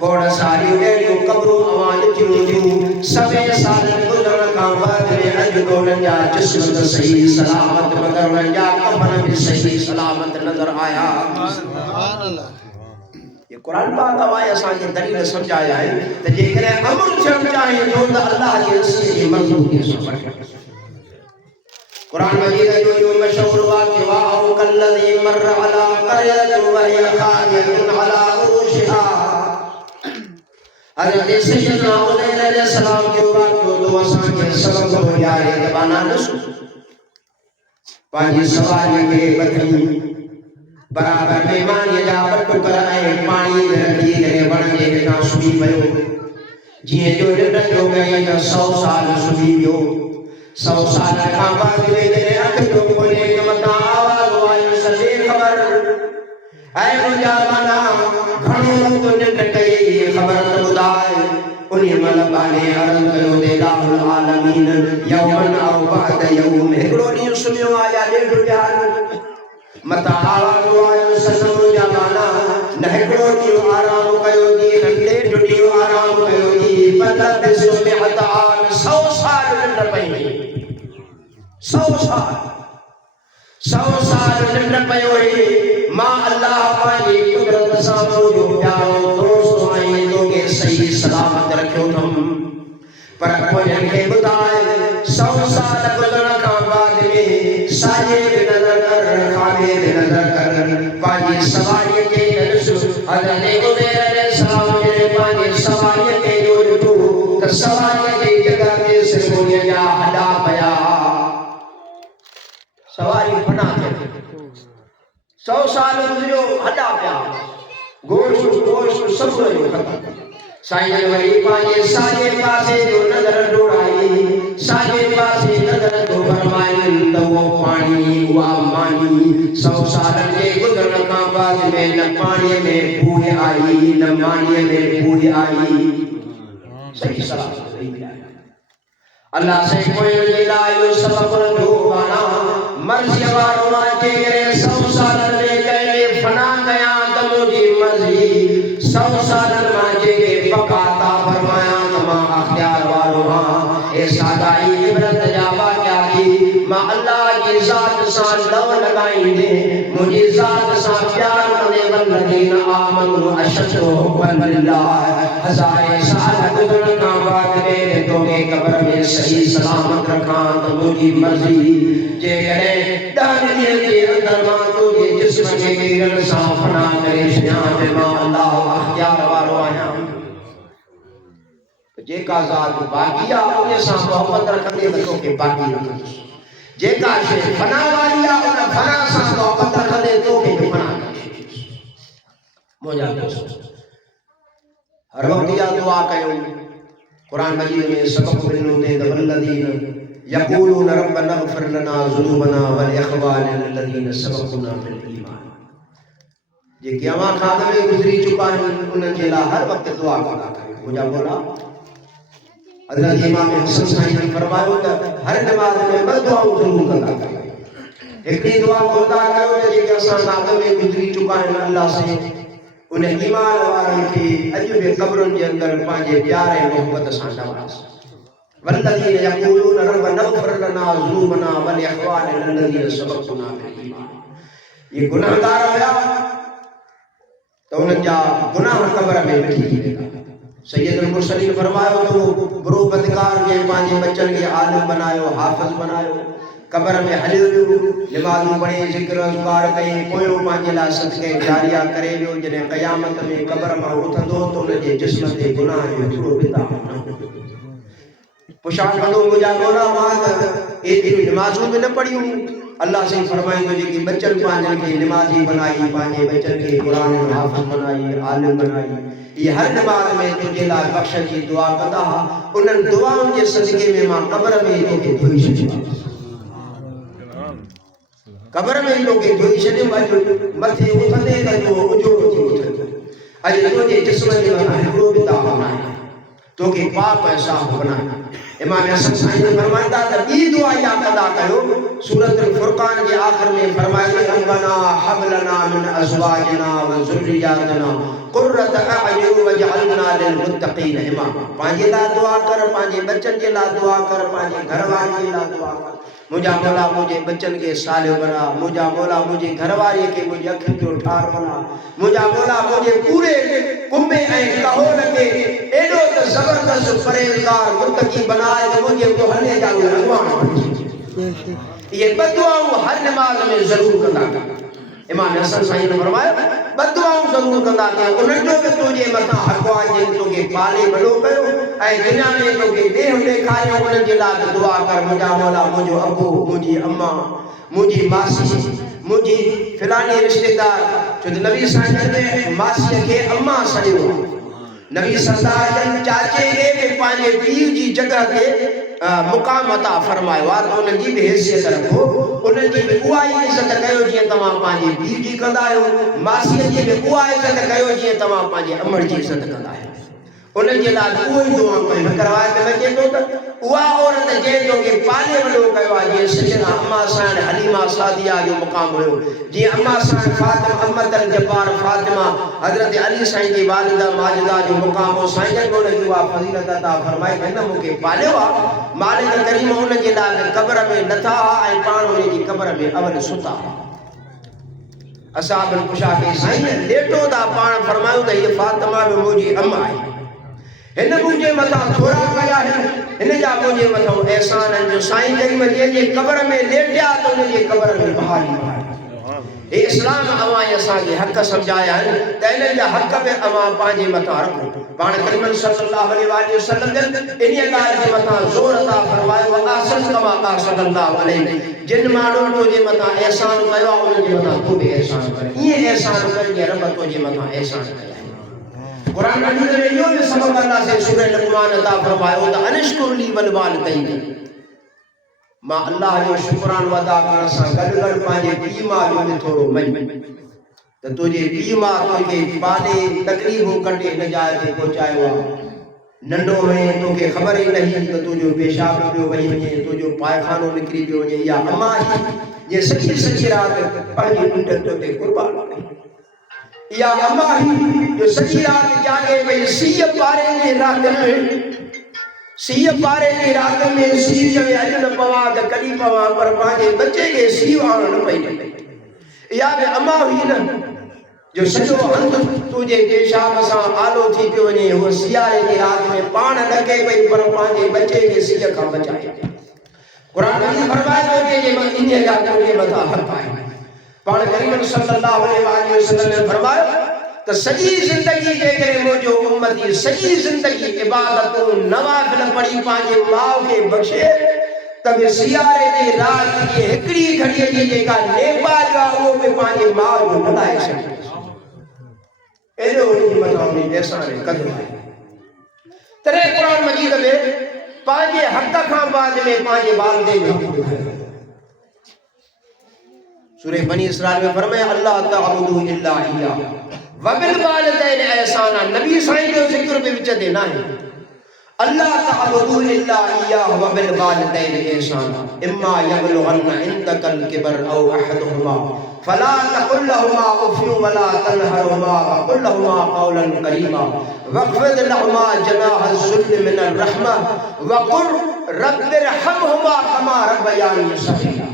खोड़ सारी वेड़ियों कब्रों अमा लिखियो सबे साल गुजर का बाद में अज दोलन जा जिस्म सही सलामत मगर उन जा कफन भी सही सलामत नजर आया सुभान अल्लाह ये कुरान पाक आया असांखे दलील समझाया है त जेकरे अमल थियण चाहे तो अल्लाह के रसूल जी मंजूर के सबर कुरान मजीद जो यो मशहूर वाक़या वाओ कल्लज़ी मर अला क़रयतिन व हिय ख़ावियतुन अला उरूशिहा हज़रत सैयदना उज़ैर अलैहिस्सलाम के वाक़यो तो असांखे सबक हो यारे जबाना न पांजी सवारी के बथी बराबर मेहमान जा पट कर आए पानी रखी करे बण जे हेठा सुबी पयो जीअं जो नंढो गई त 100 साल सुबी वियो 100 साल खां बाद में जॾहिं अख जो खोले त मथां आवाज़ आयो सॼे ख़बर ऐं मुंहिंजा माना घणो वक़्त निंड कई ख़बर त ॿुधाए उन महिल बाने अर्ज़ कयो इलाहुल आलमीन यौमन औ बाद यौम हिकिड़ो ॾींहुं सुम्हियो आया ॾेढ ॾियार मथा आवाज़ आयो सनम जा माना न हिकिड़ो ॾींहुं आराम कयो जी ॾेढ ॾींहुं आराम कयो जी पर लबिसु मिअत आम 100 साल निंड पई 100 साल निंड पयो है मां अल्लाह पांजी कुदरत सां जो प्यारो दोस्त आई तोखे सही सलामत रखियो थम पर कोयन के बुधाए 100 साल गुज़रण खां बाद में साजे बि नज़र कर खाने बि नज़र कर पांजी सवारी के ॾिस हज़रत उमर अलैहिस्सलाम जे पांजी सवारी के जो ॾिठो त सवारी जी जगह ते सिरमोनीअ जा हॾा पया सवारी फना थे 100 साल गुज़रियो हॾा पिया गोश्त सब खत्म साईं वरी पांजे साजे पासे जो नज़र डोड़ाई साजे पासे नज़र तो फरमाई त वो पानी हुआ मानी 100 साल के गुज़रण खां बाद में न पानी में बूढ़ आई न मानी में बूढ़ आई सही सलाम अल्लाह से कोई लायो सबब जो बना मर्ज़ी वारो जे 100 साल में कहे फना कया त मुंहिंजी मर्ज़ी 100 साल मां जे बकाता फरमाया मां अख्तियार वारो हां ए सादाई इबरत जा वाक़िया की मां अल्लाह की ज़ात सां लव लगाईंदे मुंहिंजी ज़ात सां प्यार कंदे वल्लज़ीन आमनू अशद्दु हुब्बन लिल्लाह हज़ारे साल गुज़रण खां बाद में तोखे कब्र में सही सलामत रखां त मुंहिंजी मर्ज़ी जे करे ॾहनि ॾींहंनि जे अंदरि मां तुंहिंजे जिस्म खे गिरन सां फना करे छॾियां ते मां अल्लाह अख्तियार वारो आहियां जेका ज़ात बाक़ी आहे उन सां मोहब्बत रखंदे त तोखे बाक़ी रखंदुसि जेका शइ फना वारी आहे उन फना सां मोहब्बत रखंदे तोखे बि फना कंदुसि मुंहिंजा दोस्त हर वक़्तु इहा दुआ कयूं क़ुरान मजीद में सबक़ मिलंदो ते वल्लज़ीन यक़ूलून रब्बना इग़फिर लना ज़ुनूबना वल इख़वानिना अल्लज़ीना सबक़ूना बिल ईमान जेके अवां खां अॻु गुज़री चुका आहिनि उन्हनि जे लाइ हर वक़्तु दुआ कंदा करियो मुंहिंजा मौला हज़रत इमाम हसन साईं ने फरमायो त हर नमाज़ में ॿ दुआऊं ज़रूर कंदा करियो हिकिड़ी दुआ कंदा करियो त जेके असां खां अॻु में गुज़री चुका आहिनि अल्लाह से उन ईमान वारनि खे अॼु बि क़ब्रुनि जे अंदरि पंहिंजे प्यार ऐं मोहबत सां नवाज़ वल्लज़ीन यक़ूलून रब्बना इग़फिर लना ज़ुनूबना वल इख़वानिना अल्लज़ीना सबक़ूना बिल ईमान ये गुनाहगार हुया तो उन्हनि जा गुनाह क़ब्र में मिटी वेंदा सैयदुल मुरसलीन फरमायो तो बुरो बदकार जे पंहिंजे बच्चन खे आलिम बनायो हाफ़िज़ बनायो क़ब्र में हलियो नमाज़ूं पढ़े ज़िक्र अज़कार कई पोयों पंहिंजे लाइ सदक़े जारिया करे वियो जॾहिं क़यामत में क़ब्र मां उथंदो त उनजे जिस्म ते गुनाह जो हिकिड़ो बिदा पुछां कंदो मुंहिंजा मौला मां त एतिरियूं नमाज़ूं बि न पढ़ियूं अल्लाह से फरमाईंदो जेकी बच्चन पंहिंजनि खे नमाज़ी बनाई पंहिंजे बच्चन खे क़ुरान जो हाफ़िज़ बनाई आलिम बनाई ये हर नमाज में तुझे लाइ बख़्शण जी दुआ कंदा उन्हनि दुआउनि जे सदक़े में मां क़ब्र में तोखे धोई छॾियो क़ब्र में तोखे धोई छॾियो अॼु मथे उथंदे त तो उजो थी उथंदो अॼु तुंहिंजे जिस्म जे मथां हिकिड़ो बि दाग़ न आहे तोखे पाक ऐं साफ़ बनाए इमाम हसन साईं फरमाईंदा त ॿी दुआ इहा कंदा कयो सूरतुल फुरक़ान जे आख़िर में फरमाईंदा रब्बना हब लना मिन अज़वाजिना व ज़ुर्रिय्यातिना क़ुर्रत अअयुन वजअलना लिल मुत्तक़ीन इमाम पंहिंजे लाइ दुआ कर पंहिंजे बच्चन जे लाइ दुआ कर पंहिंजे घरवारी जे लाइ दुआ कर मुंहिंजा मौला मुंहिंजे बच्चन खे सालियो बना मुंहिंजा मौला मुंहिंजी घरवारीअ खे मुंहिंजी अखियुनि जो ठार बना मुंहिंजा मौला मुंहिंजे पूरे कुंबे ऐं कहोल खे एॾो त ज़बरदस्त परहेज़गार मुत्तक़ी बनाए त मुंहिंजे मुहले जा अॻवान इहे ॿ दुआऊं हर नमाज़ में ज़रूर कंदा इमाम हसन साईं ने फरमायो ॿ दुआऊं ज़रूर कंदा कयो उन्हनि जो बि तुंहिंजे मथां हक़ आहे जंहिं तोखे पाले वॾो कयो ऐं दुनिया में तोखे ॾेह ॾेखारियो उन्हनि जे लाइ दुआ कर मुंहिंजा मौला मुंहिंजो अबू मुंहिंजी अम्मा मुंहिंजी मासी मुंहिंजी फिलानी रिश्तेदार छो त नबी साईं ने मासीअ खे अम्मा सॾियो नबी सरदार जन चाचे खे बि पंहिंजे पीउ जी जॻह ते मुक़ाम अता फरमायो आहे त उन्हनि जी बि हैसियत रखो उन्हनि जी बि उहा ई इज़त कयो जीअं तव्हां पंहिंजे पीउ जी कंदा आहियो मासीअ जी बि उहा इज़त कयो जीअं तव्हां पंहिंजे अमड़ जी इज़त कंदा आहियो उन जे लाइ उहो ई दुआ कयूं करवाए में चए थो त उहा औरत जंहिं तोखे पाले वॾो कयो आहे जीअं सैयदा अम्मा साण हलीमा सादिया जो मुक़ाम हुयो जीअं अम्मा साण फातिमा अहमद अल जब्बार फातिमा हज़रत अली साईं जी वालिदा माजिदा जो मुक़ाम हो साईं जन उन जी उहा फज़ीलत अता फरमाए हिन मूंखे पालियो आहे मालिक करीम उन जे लाइ क़ब्र में लथा ऐं पाण उन जी क़ब्र में अवल सुता असां पुछा के साईं लेटो था पाण फरमायूं त हीअ फातिमा में मुंहिंजी अम्मा आहे हिन मुंहिंजे मथां थोरा कया आहिनि हिन जा मुंहिंजे मथां एहसान आहिनि जो साईं जन जंहिंजे क़ब्र में लेटिया त उन जे क़ब्र में बहाली हे इस्लाम अवां असांखे हक़ सम्झाया आहिनि त इन्हनि जा हक़ में अवां पंहिंजे मथां रखो पाण करीम सल्लल्लाहु अलैहि वसल्लम इन ॻाल्हि जे मथां ज़ोर अता फरमायो आसन कमा सल्लल्लाहु अलैहि जिन माण्हुनि तुंहिंजे मथां एहसान कयो आहे उन्हनि जे मथां तूं बि एहसान कर ईअं एहसान कर जीअं रब तुंहिंजे मथां एहसान कयो कुरान मजीद में इहो बि सबक़ अल्लाह से सूरह लुक़मान अता फरमायो त अनिश्कुर ली वल वालिदैन मां अल्लाह जो शुक्रानो अदा करण सां गॾु गॾु पंहिंजे पीउ माउ जो बि थोरो मञ त तुंहिंजे पीउ माउ तोखे पाले तकलीफ़ूं कटे हिन जाइ ते पहुचायो आहे नंढो हुए तोखे ख़बर ई न हुई त तुंहिंजो पेशाब पियो वही वञे तुंहिंजो पायखानो निकिरी पियो वञे इहा अम्मा जे सची सची राति पंहिंजी ॾुंड तोते क़ुर्बान कई इहा अम्मा जो सची राति जागे वई सीउ पारे जी राति में सीउ पारे जी राति में सीउ चवे अॼु न पवां त कॾहिं पवां पर पंहिंजे बचे खे सीउ आणण न पई इहा बि अम्मा हुई न जो सॼो हंधु तुंहिंजे पेशाब सां आलो थी पियो वञे उहा सियारे जी राति में पाण लॻे पई पर पंहिंजे बचे खे सीउ खां बचाए क़ुरान में फरमाए थो कि इन जा तुंहिंजे मथां हक़ आहे पाण करीम सल्लल्लाहु अलैहि वसल्लम ने फरमायो त सॼी ज़िंदगी जे करे मुंहिंजो उम्मती सॼी ज़िंदगी इबादतूं नवाफ़िल पढ़ी पंहिंजे माउ खे बख़्शे त बि सियारे जी राति जी हिकिड़ी घड़ीअ जी जेका नेपाल आहे उहो बि पंहिंजे माउ जो न लाइ सघे एॾो उनजे मथां उनजी एहसान क़दुरु आहे तॾहिं क़ुरान मजीद में पंहिंजे हक़ खां बाद में पंहिंजे वालिदैन जो हक़ ॿुधायो सूरह बनी इसराइल में फरमाया अल्लाह तअबुदू इल्ला इय्याह व बिल वालिदैन एहसाना नबी साईं जो ज़िक्र बि विच ते न आहे अल्लाह तअबुदू इल्ला इय्याह व बिल वालिदैन एहसाना इम्मा यबलुगन्ना इंदकल किबर औ अहदुहुमा फला तकुल लहुमा उफ़ वला तनहरुमा व कुल लहुमा कौलन करीमा वख़्फ़िद लहुमा जनाह ज़ुल्ल मिनर रहमा व कुल रब्बिरहमहुमा कमा रब्बयानी सग़ीरा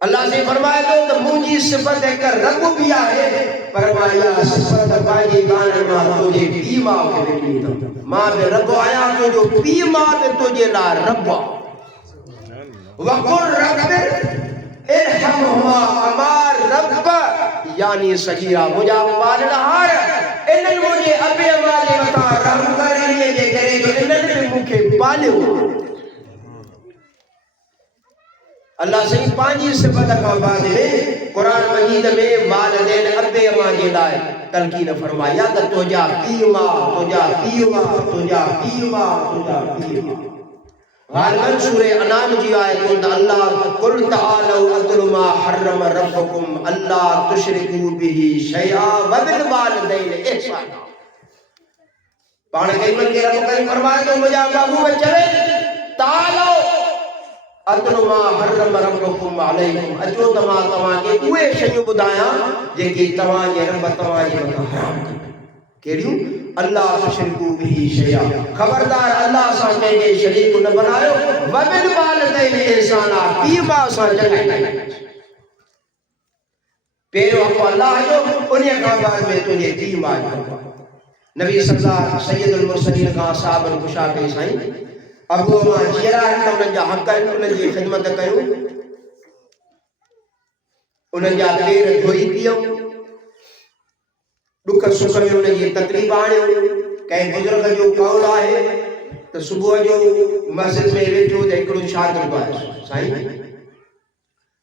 अल्लाह से फरमाए थो त मुंहिंजी सिफ़त हिकु रब बि आहे पर मां इहा सिफ़त पंहिंजे गाने मां तुंहिंजे पीउ माउ खे ॾिनी अथमि मां बि रब आहियां तुंहिंजो पीउ माउ बि तुंहिंजे लाइ रब आहे वक़ुल रब्बि इरहमहुमा कमा रब्ब यानी सग़ीरा मुंहिंजा पालनहार इन्हनि मुंहिंजे अबे मां जे मथां रहम कर इन्हीअ जे करे जो इन्हनि मूंखे पालियो अल्लाह सही पंहिंजी सिफ़त खां बाद में कुरान मजीद में वालिदैन अबे अम्मा जे लाइ तलकीन फरमाया त तुंहिंजा पीउ माउ तुंहिंजा पीउ माउ तुंहिंजा पीउ माउ तुंहिंजा पीउ माउ ग़ालिबन सूरह अनाम जी आयत त अल्लाह कुल तआलू अतलु मा हर्रम रब्बुकुम अल्ला तुशरिकू बिही शैआ व बिल वालिदैन इहसाना पाण कईमन के रब कई फरमाए तो मुंहिंजा महबूब चवे तालो अतलु मा हर्रम रब्बुकुम अलैकुम अचो तव्हां के उहे शयूं ॿुधायां जेके तव्हांजे रब तव्हांजे मथां हराम कहिड़ियूं अल्लाह तुशरिकू बिही शैआ खबरदार अल्लाह सां कंहिंखे शरीक न बनायो व बिल वालिदैन इहसाना पीउ माउ सां चङाई पहिरियों हक़ अल्लाह जो उन्हीअ खां बाद में तुंहिंजे पीउ माउ जो नबी सरदार सैयदुल मुरसलीन खां साहबनि पुछा कई साईं अबू मां जीअरा आहिनि त उन्हनि जा हक़ आहिनि उन्हनि जी ख़िदमत कयूं उन्हनि जा पेर धोई पियूं दुख सुख में उन्हनि जी तकलीफ़ आणियूं कंहिं बुज़ुर्ग जो कौल आहे त सुबुह जो मस्जिद में वेठो त हिकिड़ो शागिर्द आहे साईं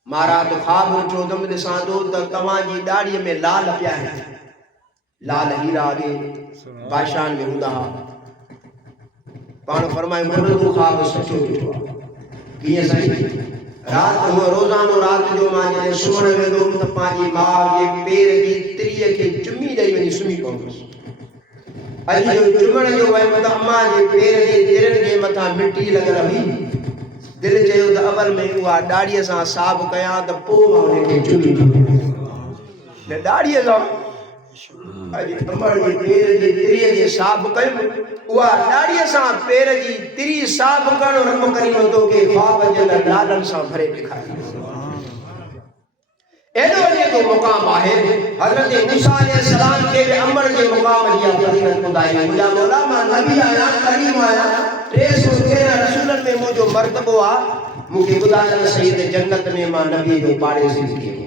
मां राति ख़्वाब ॾिठो त ॾिसां थो त तव्हांजी ॾाढ़ीअ में लाल पिया आहिनि लाल हीरा अॻे बादशाह में हूंदा हुआ पाण फरमाए मुर्दो ख़्वाब सचो ॾिठो आहे कीअं साईं राति हुअ रोज़ानो राति जो मां जॾहिं सुम्हण वेंदो हुउमि त पंहिंजी माउ जे पेर जी तिरीअ खे चुमी ॾेई वञी सुम्ही पवंदुसि अॼु जो चुमण जो वयम त अम्मा जे पेर जे तिरनि जे मथां मिटी लॻल हुई। दिलि चयो त अवल में उहा ॾाड़ीअ सां साफ़ कयां त पोइ मां उनखे चुमींदुमि। न ॾाड़ीअ सां अॼु अमर जे पेर जे तिरीअ खे साफ़ कयुमि, उहा ॾाड़ीअ सां पेर जी तिरी साफ़ करणु रब करीम तोखे ख्वाब जे लालनि सां भरे ॾेखारियो। एॾो वॾो मुक़ाम आहे। हज़रत मूसा अलैहिस्सलाम खे बि अमर जे मुक़ाम जी फज़ीलत ॿुधाई। मुंहिंजा मौला मां नबी आहियां, करीम आहियां, 313 रसूलनि में मुंहिंजो मर्तबो आहे। मूंखे ॿुधाइण सही त जन्नत में मां नबीअ जो पाड़ेसी थी वियो।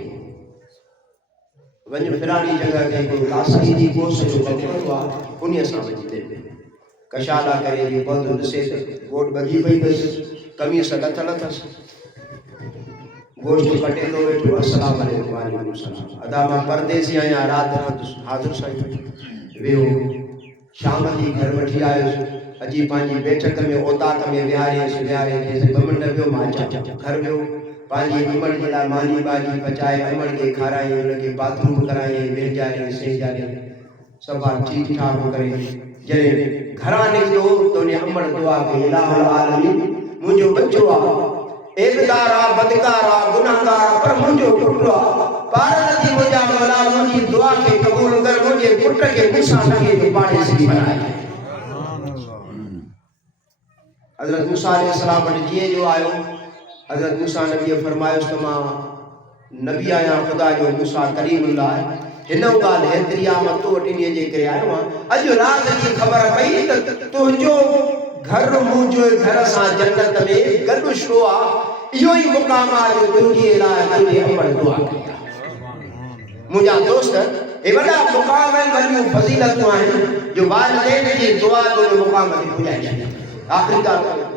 वञ फिरानी जगह ते कोई कासई जी कोस जो कमरो आहे, उन्हीअ सां वञी मिल। कशाला करे जी पौधो ॾिसे त गोट ॿधी पई अथसि, कमीस लथल अथसि, गोश्त कटे थो वेठो। अस्सलाम वालेकुम। वालेकुम सलाम। अदा मां परदेसी आहियां, राति हाज़िर साईं। वियो शाम जी घर वठी आयुसि, अची पंहिंजी बैठक में औताक में विहारियसि। चइसि ॿ मिंट वियो, मां अचां। घर वियो, पंहिंजी अमड़ जे लाइ मानी भाॼी पचाए अमड़ खे खाराई, हुनखे बाथरूम कराई, वेचारियईं सेजारियईं, सभा ठीक ठाक करे जॾहिं घरां निकितो त उन अमड़ दुआ कई, इलाहुल आलमीन, मुंहिंजो बच्चो आहे, एबदार आहे, बदकार आहे, गुनाहगार आहे, पर मुंहिंजो पुटु आहे। पार नथी मुंहिंजा मौला मुंहिंजी दुआ खे क़बूल कर, मुंहिंजे पुट खे मूंसां नबीअ जो पाड़ेसी बनाए। हज़रत मूसा अलैहिस्सलाम वटि जीअं जो आयो, हज़रत मूसा नबीअ फरमायोसि त मां नबी आहियां ख़ुदा जो, मूसा करीमुल्लाह आहे। हिन ॻाल्हि हेतिरी आहे, मां तो वटि इन्हीअ जे करे आयो आहियां। अॼु राति जी ख़बर पई त तुंहिंजो घर मुंहिंजे घर सां जन्नत में गॾु छो आहे। इहो ई मुक़ाम आहे जो तुंहिंजे लाइ तुंहिंजे अमड़ दुआ कई आहे। मुंहिंजा दोस्त, हे वॾा मुक़ाम आहिनि, वॾियूं फज़ीलतूं आहिनि जो वालिदैन जी दुआ जो मुक़ाम ते पुॼाए छॾे। आख़िरी ॻाल्हि,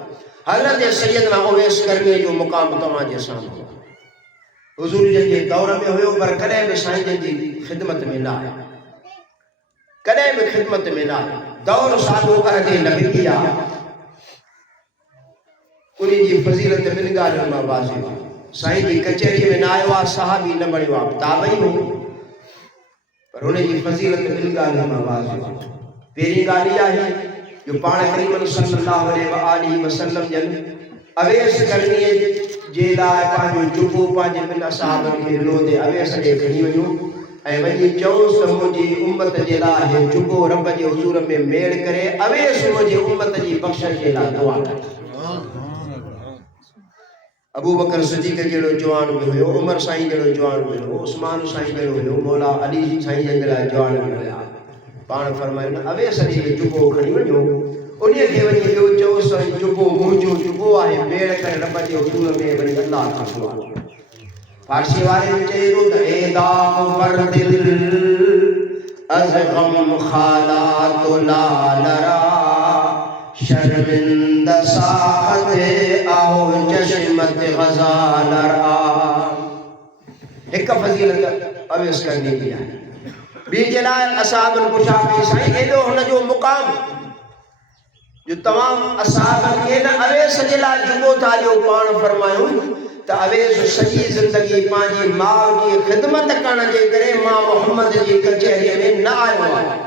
हज़रत सैयदना उवैस करनी जो मुक़ाम तव्हांजे साम्हूं। हुज़ूर जे दौर में हुयो, पर कॾहिं बि साईं जी ख़िदमत में न आयो, कॾहिं बि ख़िदमत में न आयो। दौर साॻियो अहदे नबी आहे, उन जी फज़ीलत ॿिनि ॻाल्हियुनि मां वाज़िब आहे। साईं जी कचहरी में न आयो आहे, सहाबी न बणियो आहे, ताबई हो, पर हुन जी फज़ीलत ॿिनि ॻाल्हियुनि मां वाज़िब आहे। पहिरीं ॻाल्हि इहा आहे जो पाण करीम सल्लल्लाहु अलैहि वसल्लम जन अवैस करनीअ जे लाइ पंहिंजो जुबो पंहिंजे ॿिनि असहाबनि खे ॾिनो ते अवैस ॾे खणी वञो ऐं वञी चयोसि त मुंहिंजी उम्मत जे लाइ हे जुबो रब जे हुज़ूर में मेड़ करे अवैस मुंहिंजी उम्मत जी बख़्शिश जे लाइ दुआ करे। अबू बकर सिद्दीक़ जहिड़ो जवान बि हुयो, उमर साईं जहिड़ो जवान बि हुयो, उस्मान साईं जहिड़ो हुयो, मौला अली साईं जे लाइ जवान बि हुया। पाण फरमायो अवैस ॾे जुबो खणी वञो, उन्हीअ खे वञी इहो चयोसि जुबो मुंहिंजो जुबो आहे, मेड़ करे रब जे हुज़ूर में वञी अल्लाह खां दुआ। फारसी वारे में चए थो त ए दाम बरदिल अज़ गम खालात ला लरा शर्मिंदा साहते आओ चश्मत गज़ालरा। हिक फज़ीलत अवैस करनी जी आहे। ॿी जे लाइ असहाबनि पुछा कई, साईं एॾो हुनजो मुक़ाम जो तमाम असहाबनि खे न अवैस जे लाइ जुबो था ॾियो। पाण फरमायूं त अवैस सॼी ज़िंदगी पंहिंजी माउ जी ख़िदमत करण जे करे मां मोहम्मद जी कचहरीअ में न आयो आहे।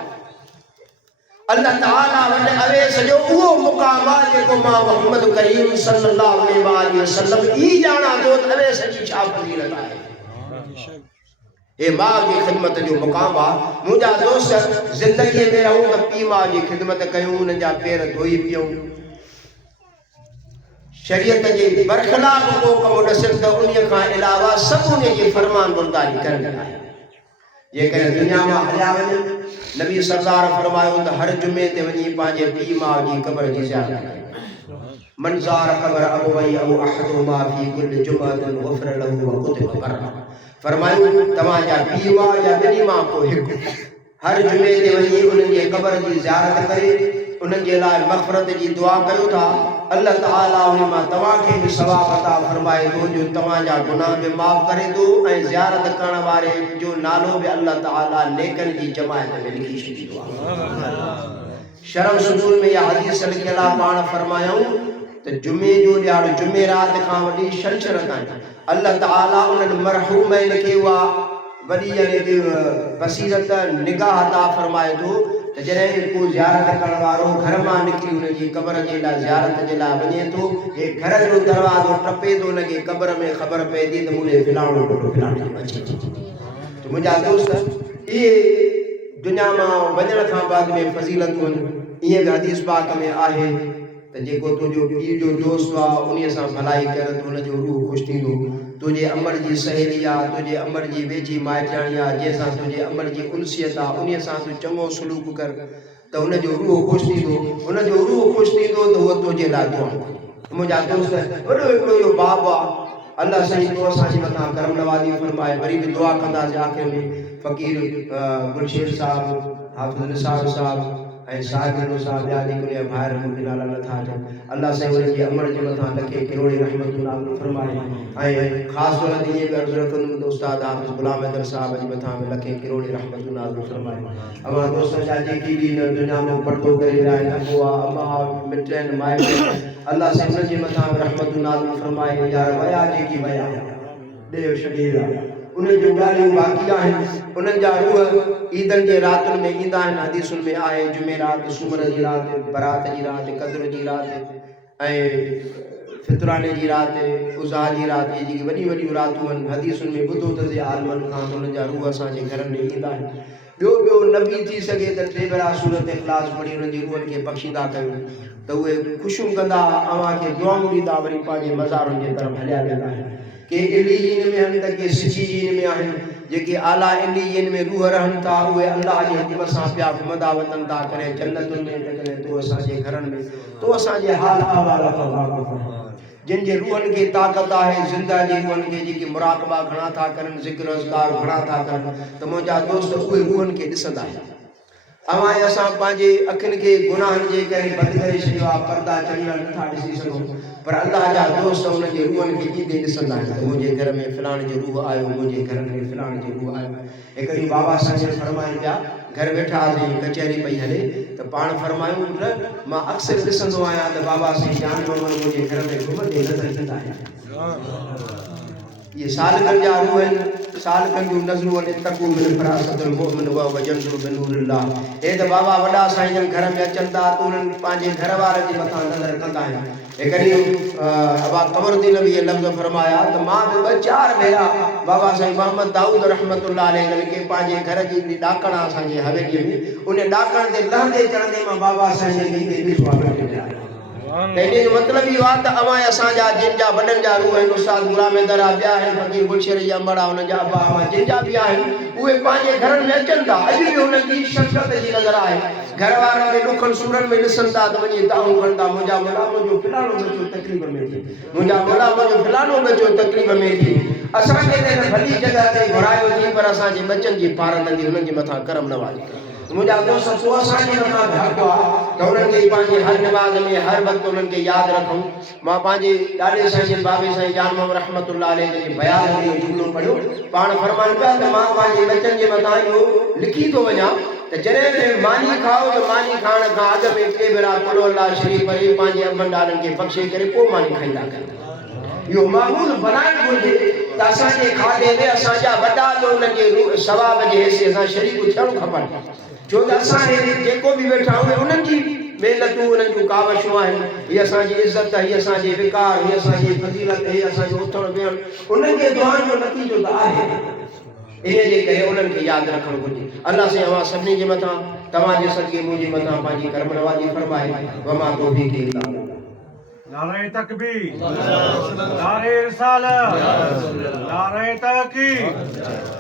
अल्लाह ताला वटि अवैस जो उहो मुक़ाम आहे जेको मां मोहम्मद करीम सल्लल्लाहु अलैहि वसल्लम ई ॼाणा थो त अवैस जी छा फज़ीलत आहे। हे माउ जी ख़िदमत जो मुक़ाम आहे। मुंहिंजा दोस्त ज़िंदगीअ में रहूं त पीउ माउ जी ख़िदमत कयूं, उन्हनि जा पेर धोई पियूं, शरीयत जे बरख़िलाफ़ को कमु ॾिसनि त उन्हीअ खां अलावा सभु उन जी फरमान बरदारी करणी आहे। जेकॾहिं दुनिया मां हलिया वञनि, नबी सरदार फरमायो त हर जुमे ते वञी पंहिंजे पीउ माउ जी क़बर जी ज़ियारत कयो। मन ज़ार क़बर अबवई औ अहदुहुमा फी कुल्लि जुमअतिन गुफ़िर लहू व कुतिब बर्रा। फरमायूं तव्हांजा पीउ माउ या ॿिन्ही मां को हिकु हर जुमे ते वञी उन्हनि जे क़बर जी ज़ियारत करे उन्हनि जे लाइ मग़फ़िरत जी दुआ कयो था। अल्लाह ताला उन मां तव्हांखे बि सवाब अता फरमाए थो जो तव्हांजा गुनाह बि माफ़ करे थो ऐं ज़ियारत करण वारे जो नालो बि अल्लाह ताला नेकनि जी जमायत में लिखी छॾींदो आहे। शरम सुदूर में इहा हदीस लिखियल आहे। पाण फरमायूं त जुमे जो ॾियारो जुमेरात खां वठी छंछर ताईं अल्लाह ताला उन्हनि मरहूमनि खे उहा वॾी यानी कि बसीरत निगाह अता फरमाए थो त त जॾहिं को ज़ियारत करण वारो घर मां निकिरी उन जी क़बर जे लाइ ज़ियारत जे लाइ वञे थो, हे घर जो दरवाज़ो टपे थो, उनखे क़बर में ख़बर पए थी त मूंखे फिलाणो फिलाणी अचे थी। त मुंहिंजा दोस्त, इहे दुनिया मां वञण खां बाद में फज़ीलतूं आहिनि। ईअं बि हदीस पाक में आहे त जेको तुंहिंजो पीउ जो दोस्त आहे उन्हीअ सां भलाई कर त हुनजो रूह ख़ुशि थींदो। तुंहिंजे अमर जी सहेली आहे, तुंहिंजे अमर जी वेझी माइटाणी आहे, जंहिंसां तुंहिंजे अमर जी उनसियत आहे, उन्हीअ सां तूं चङो सलूक कर त हुनजो रूह ख़ुशि थींदो। हुनजो रूह ख़ुशि थींदो त उहो तुंहिंजे लाइ दुआ कंदो। मुंहिंजा दोस्त, वॾो हिकिड़ो इहो बाबु आहे, अल्लाह साईं तो असांजे मथां करम नवाज़ी फरमाए। वरी बि दुआ कंदासीं आख़िर में फ़क़ीर गुलशेर साहिबु, हाफ़िज़ निसार साहिबु ऐं साहिब साहिब ॿिया जेके ॿाहिरि मूंखे नाला नथा अचनि, अल्लाह साईं उन्हनि जे अमर जे मथां लखे करोड़े रहमत फरमाए। ऐं ख़ासि तौर ते ईअं बि अर्ज़ु रखंदुमि त उस्ताद हाफ़िज़ गुलाम हैदर साहिब जे मथां बि लखे करोड़े रहमत फरमाए। अवां दोस्त जा जेकी बि हिन दुनिया में पर्दो करे रहिया आहिनि, अबुआ अम्मा मिट आहिनि माइट आहिनि, अल्लाह साईं उन्हनि जे मथां बि रहमत नाज़िल फरमाए। यार वया जेकी वया ॾे छॾे उन्हनि जूं ॻाल्हियूं बाक़ी आहिनि। उन्हनि जा रूह ईदनि जे रातिनि में ईंदा आहिनि। हदीसुनि में आहे जुमेरात, सूमर जी राति, बरात जी राति, क़द्र जी राति ऐं फितराने जी राति, उज़ा जी राति, जेकी वॾियूं वॾियूं रातियूं आहिनि। हदीसुनि में ॿुधो अथसि आलमनि खां त उन्हनि जा रूह असांजे घर में ईंदा आहिनि। ॿियो नबी थी सघे त टे भेरा सूरत इख़लास पढ़ी उन्हनि जी रूहनि खे बख़्शींदा कयूं त उहे ख़ुशियूं कंदा, अव्हांखे दुआऊं ॾींदा, वरी पंहिंजे मज़ारुनि जे तरफ़ हलिया वेंदा आहिनि। के इलीयीन में आहिनि त के सिजीयीन में आहिनि। जेके आला इलीयीन में रूह रहनि था उहे अल्लाह जे हुकुम सां पिया घुमंदा वतन था करे जन्नतुनि में, त कॾहिं तो असांजे घरनि में, तो असांजे हाल अहवाल खां वाक़ुफ़ु। जिन जे रूहनि खे ताक़त आहे, ज़िंदा जी रूहनि खे जेके मुराक़बा घणा था करनि, ज़िक्र अज़कार घणा था करनि, त मुंहिंजा दोस्त उहे रूहनि खे ॾिसंदा आहिनि। अवां असां पंहिंजे अखियुनि खे गुनाहनि जे करे बंदि करे छॾियो आहे, पर्दा चढ़ियल नथा ॾिसी सघूं, पर अल्लाह जा दोस्त उन जे रूहनि खे ईंदे ॾिसंदा आहिनि त मुंहिंजे घर में फिलाणे जो रूह आयो, मुंहिंजे घर में फिलाणे जो रूह आयो। हिकड़ी बाबा साईं फरमाइनि पिया, घर वेठा हुआसीं, कचहरी पई हले त पाण फरमायूं त मां अक्सर ॾिसंदो आहियां त बाबा साईं जान मोहम्मद मुंहिंजे घर में घुमंदे नज़र ईंदा आहिनि। ये सालकनि जा रूह आहिनि, सालकनि जूं नज़रूं आहिनि। तकू मिन फरासतुल मुमिन व वजंदुर बिनूरिल्लाह। हे त बाबा वॾा साईं जन घर में अचनि था त उन्हनि पंहिंजे घर वारनि जे मथां नज़र कंदा आहिनि। हिकड़ी अबा कमरुद्दीन बि इहे लफ़्ज़ फरमाया त मां बि 2-4 भेरा बाबा साईं मोहम्मद दाऊद रहमतुल्लाह अलैह के पंहिंजे घर जी ॾाकण असांजे हवेलीअ में, उन ॾाकण ते लहंदे चढ़ंदे मां बाबा साईं खे ईंदे ॾिसो आहे। त इन जो मतिलबु इहो आहे त अवां असांजा जिन जा वॾनि जा रूह आहिनि, उस्ताद गुलाम हैदर आहे, ॿिया आहिनि फ़क़ीर गुलशेर जी अमड़ आहे, हुन जा अबा अम्मा जिन जा बि आहिनि, उहे पंहिंजे घरनि में अचनि था। अॼु बि हुननि जी शफ़क़त जी नज़र आहे। घर वारनि खे ॾुखनि सूरनि में ॾिसनि था त वञी ताऊं कनि था, मुंहिंजा मोला मुंहिंजो फिलाणो बचो तकलीफ़ में थी, मुंहिंजा मोला मुंहिंजो फिलाणो बचो तकलीफ़ में थी। असांखे त हिन भली जॻह ते घुरायो थी, पर असांजे बचनि जी पारंदगी हुननि जे मथां करम नवाज़ी। मुंहिंजा दोस्त, तो असांजे मथां हक़ आहे त उन्हनि खे पंहिंजे हर निमाज़ में हर वक़्तु उन्हनि खे यादि रखूं। मां पंहिंजे ॾाॾे साईं बाबे साईं जान मोहम्मद रहमतुल्लाह अलैह जे बयान में इहो जुमिलो पढ़ियो। पाण फरमाइनि पिया त मां पंहिंजे बचनि जे मथां इहो लिखी थो वञा त जॾहिं बि मानी खाओ त मानी खाइण खां अॻु में 3 भेरा कुल अल्लाह शरीफ़ पढ़ी पंहिंजे अबनि ॾाॾनि खे बख़्शे करे पोइ मानी खाईंदा कयो। इहो मामूल बनाइणु घुरिजे त असांजे खाधे में असांजा वॾा त उन्हनि जे सवाब जे हिसे सां शरीक थियणु खपनि। छो त असां जेको बि वेठा आहियूं उन्हनि जी महिनतूं, उन्हनि जूं कावशूं आहिनि। हीअ असांजी इज़त, हीअ असांजे विकार, हीअ असांजी फज़ीलत, हीअ असांजो उथणु वेहणु, उन्हनि जे दुआनि जो नतीजो त आहे। इन जे करे उन्हनि खे यादि रखणु घुरिजे। अल्लाह साईं अवां सभिनी जे मथां, तव्हांजे सदके मुंहिंजे मथां पंहिंजी करम नवाज़ी फरमाए। वमा तौफ़ीक़ इल्ला बिल्लाह। नारे तकबीर, नारे रिसालत, नारे तहक़ीक़।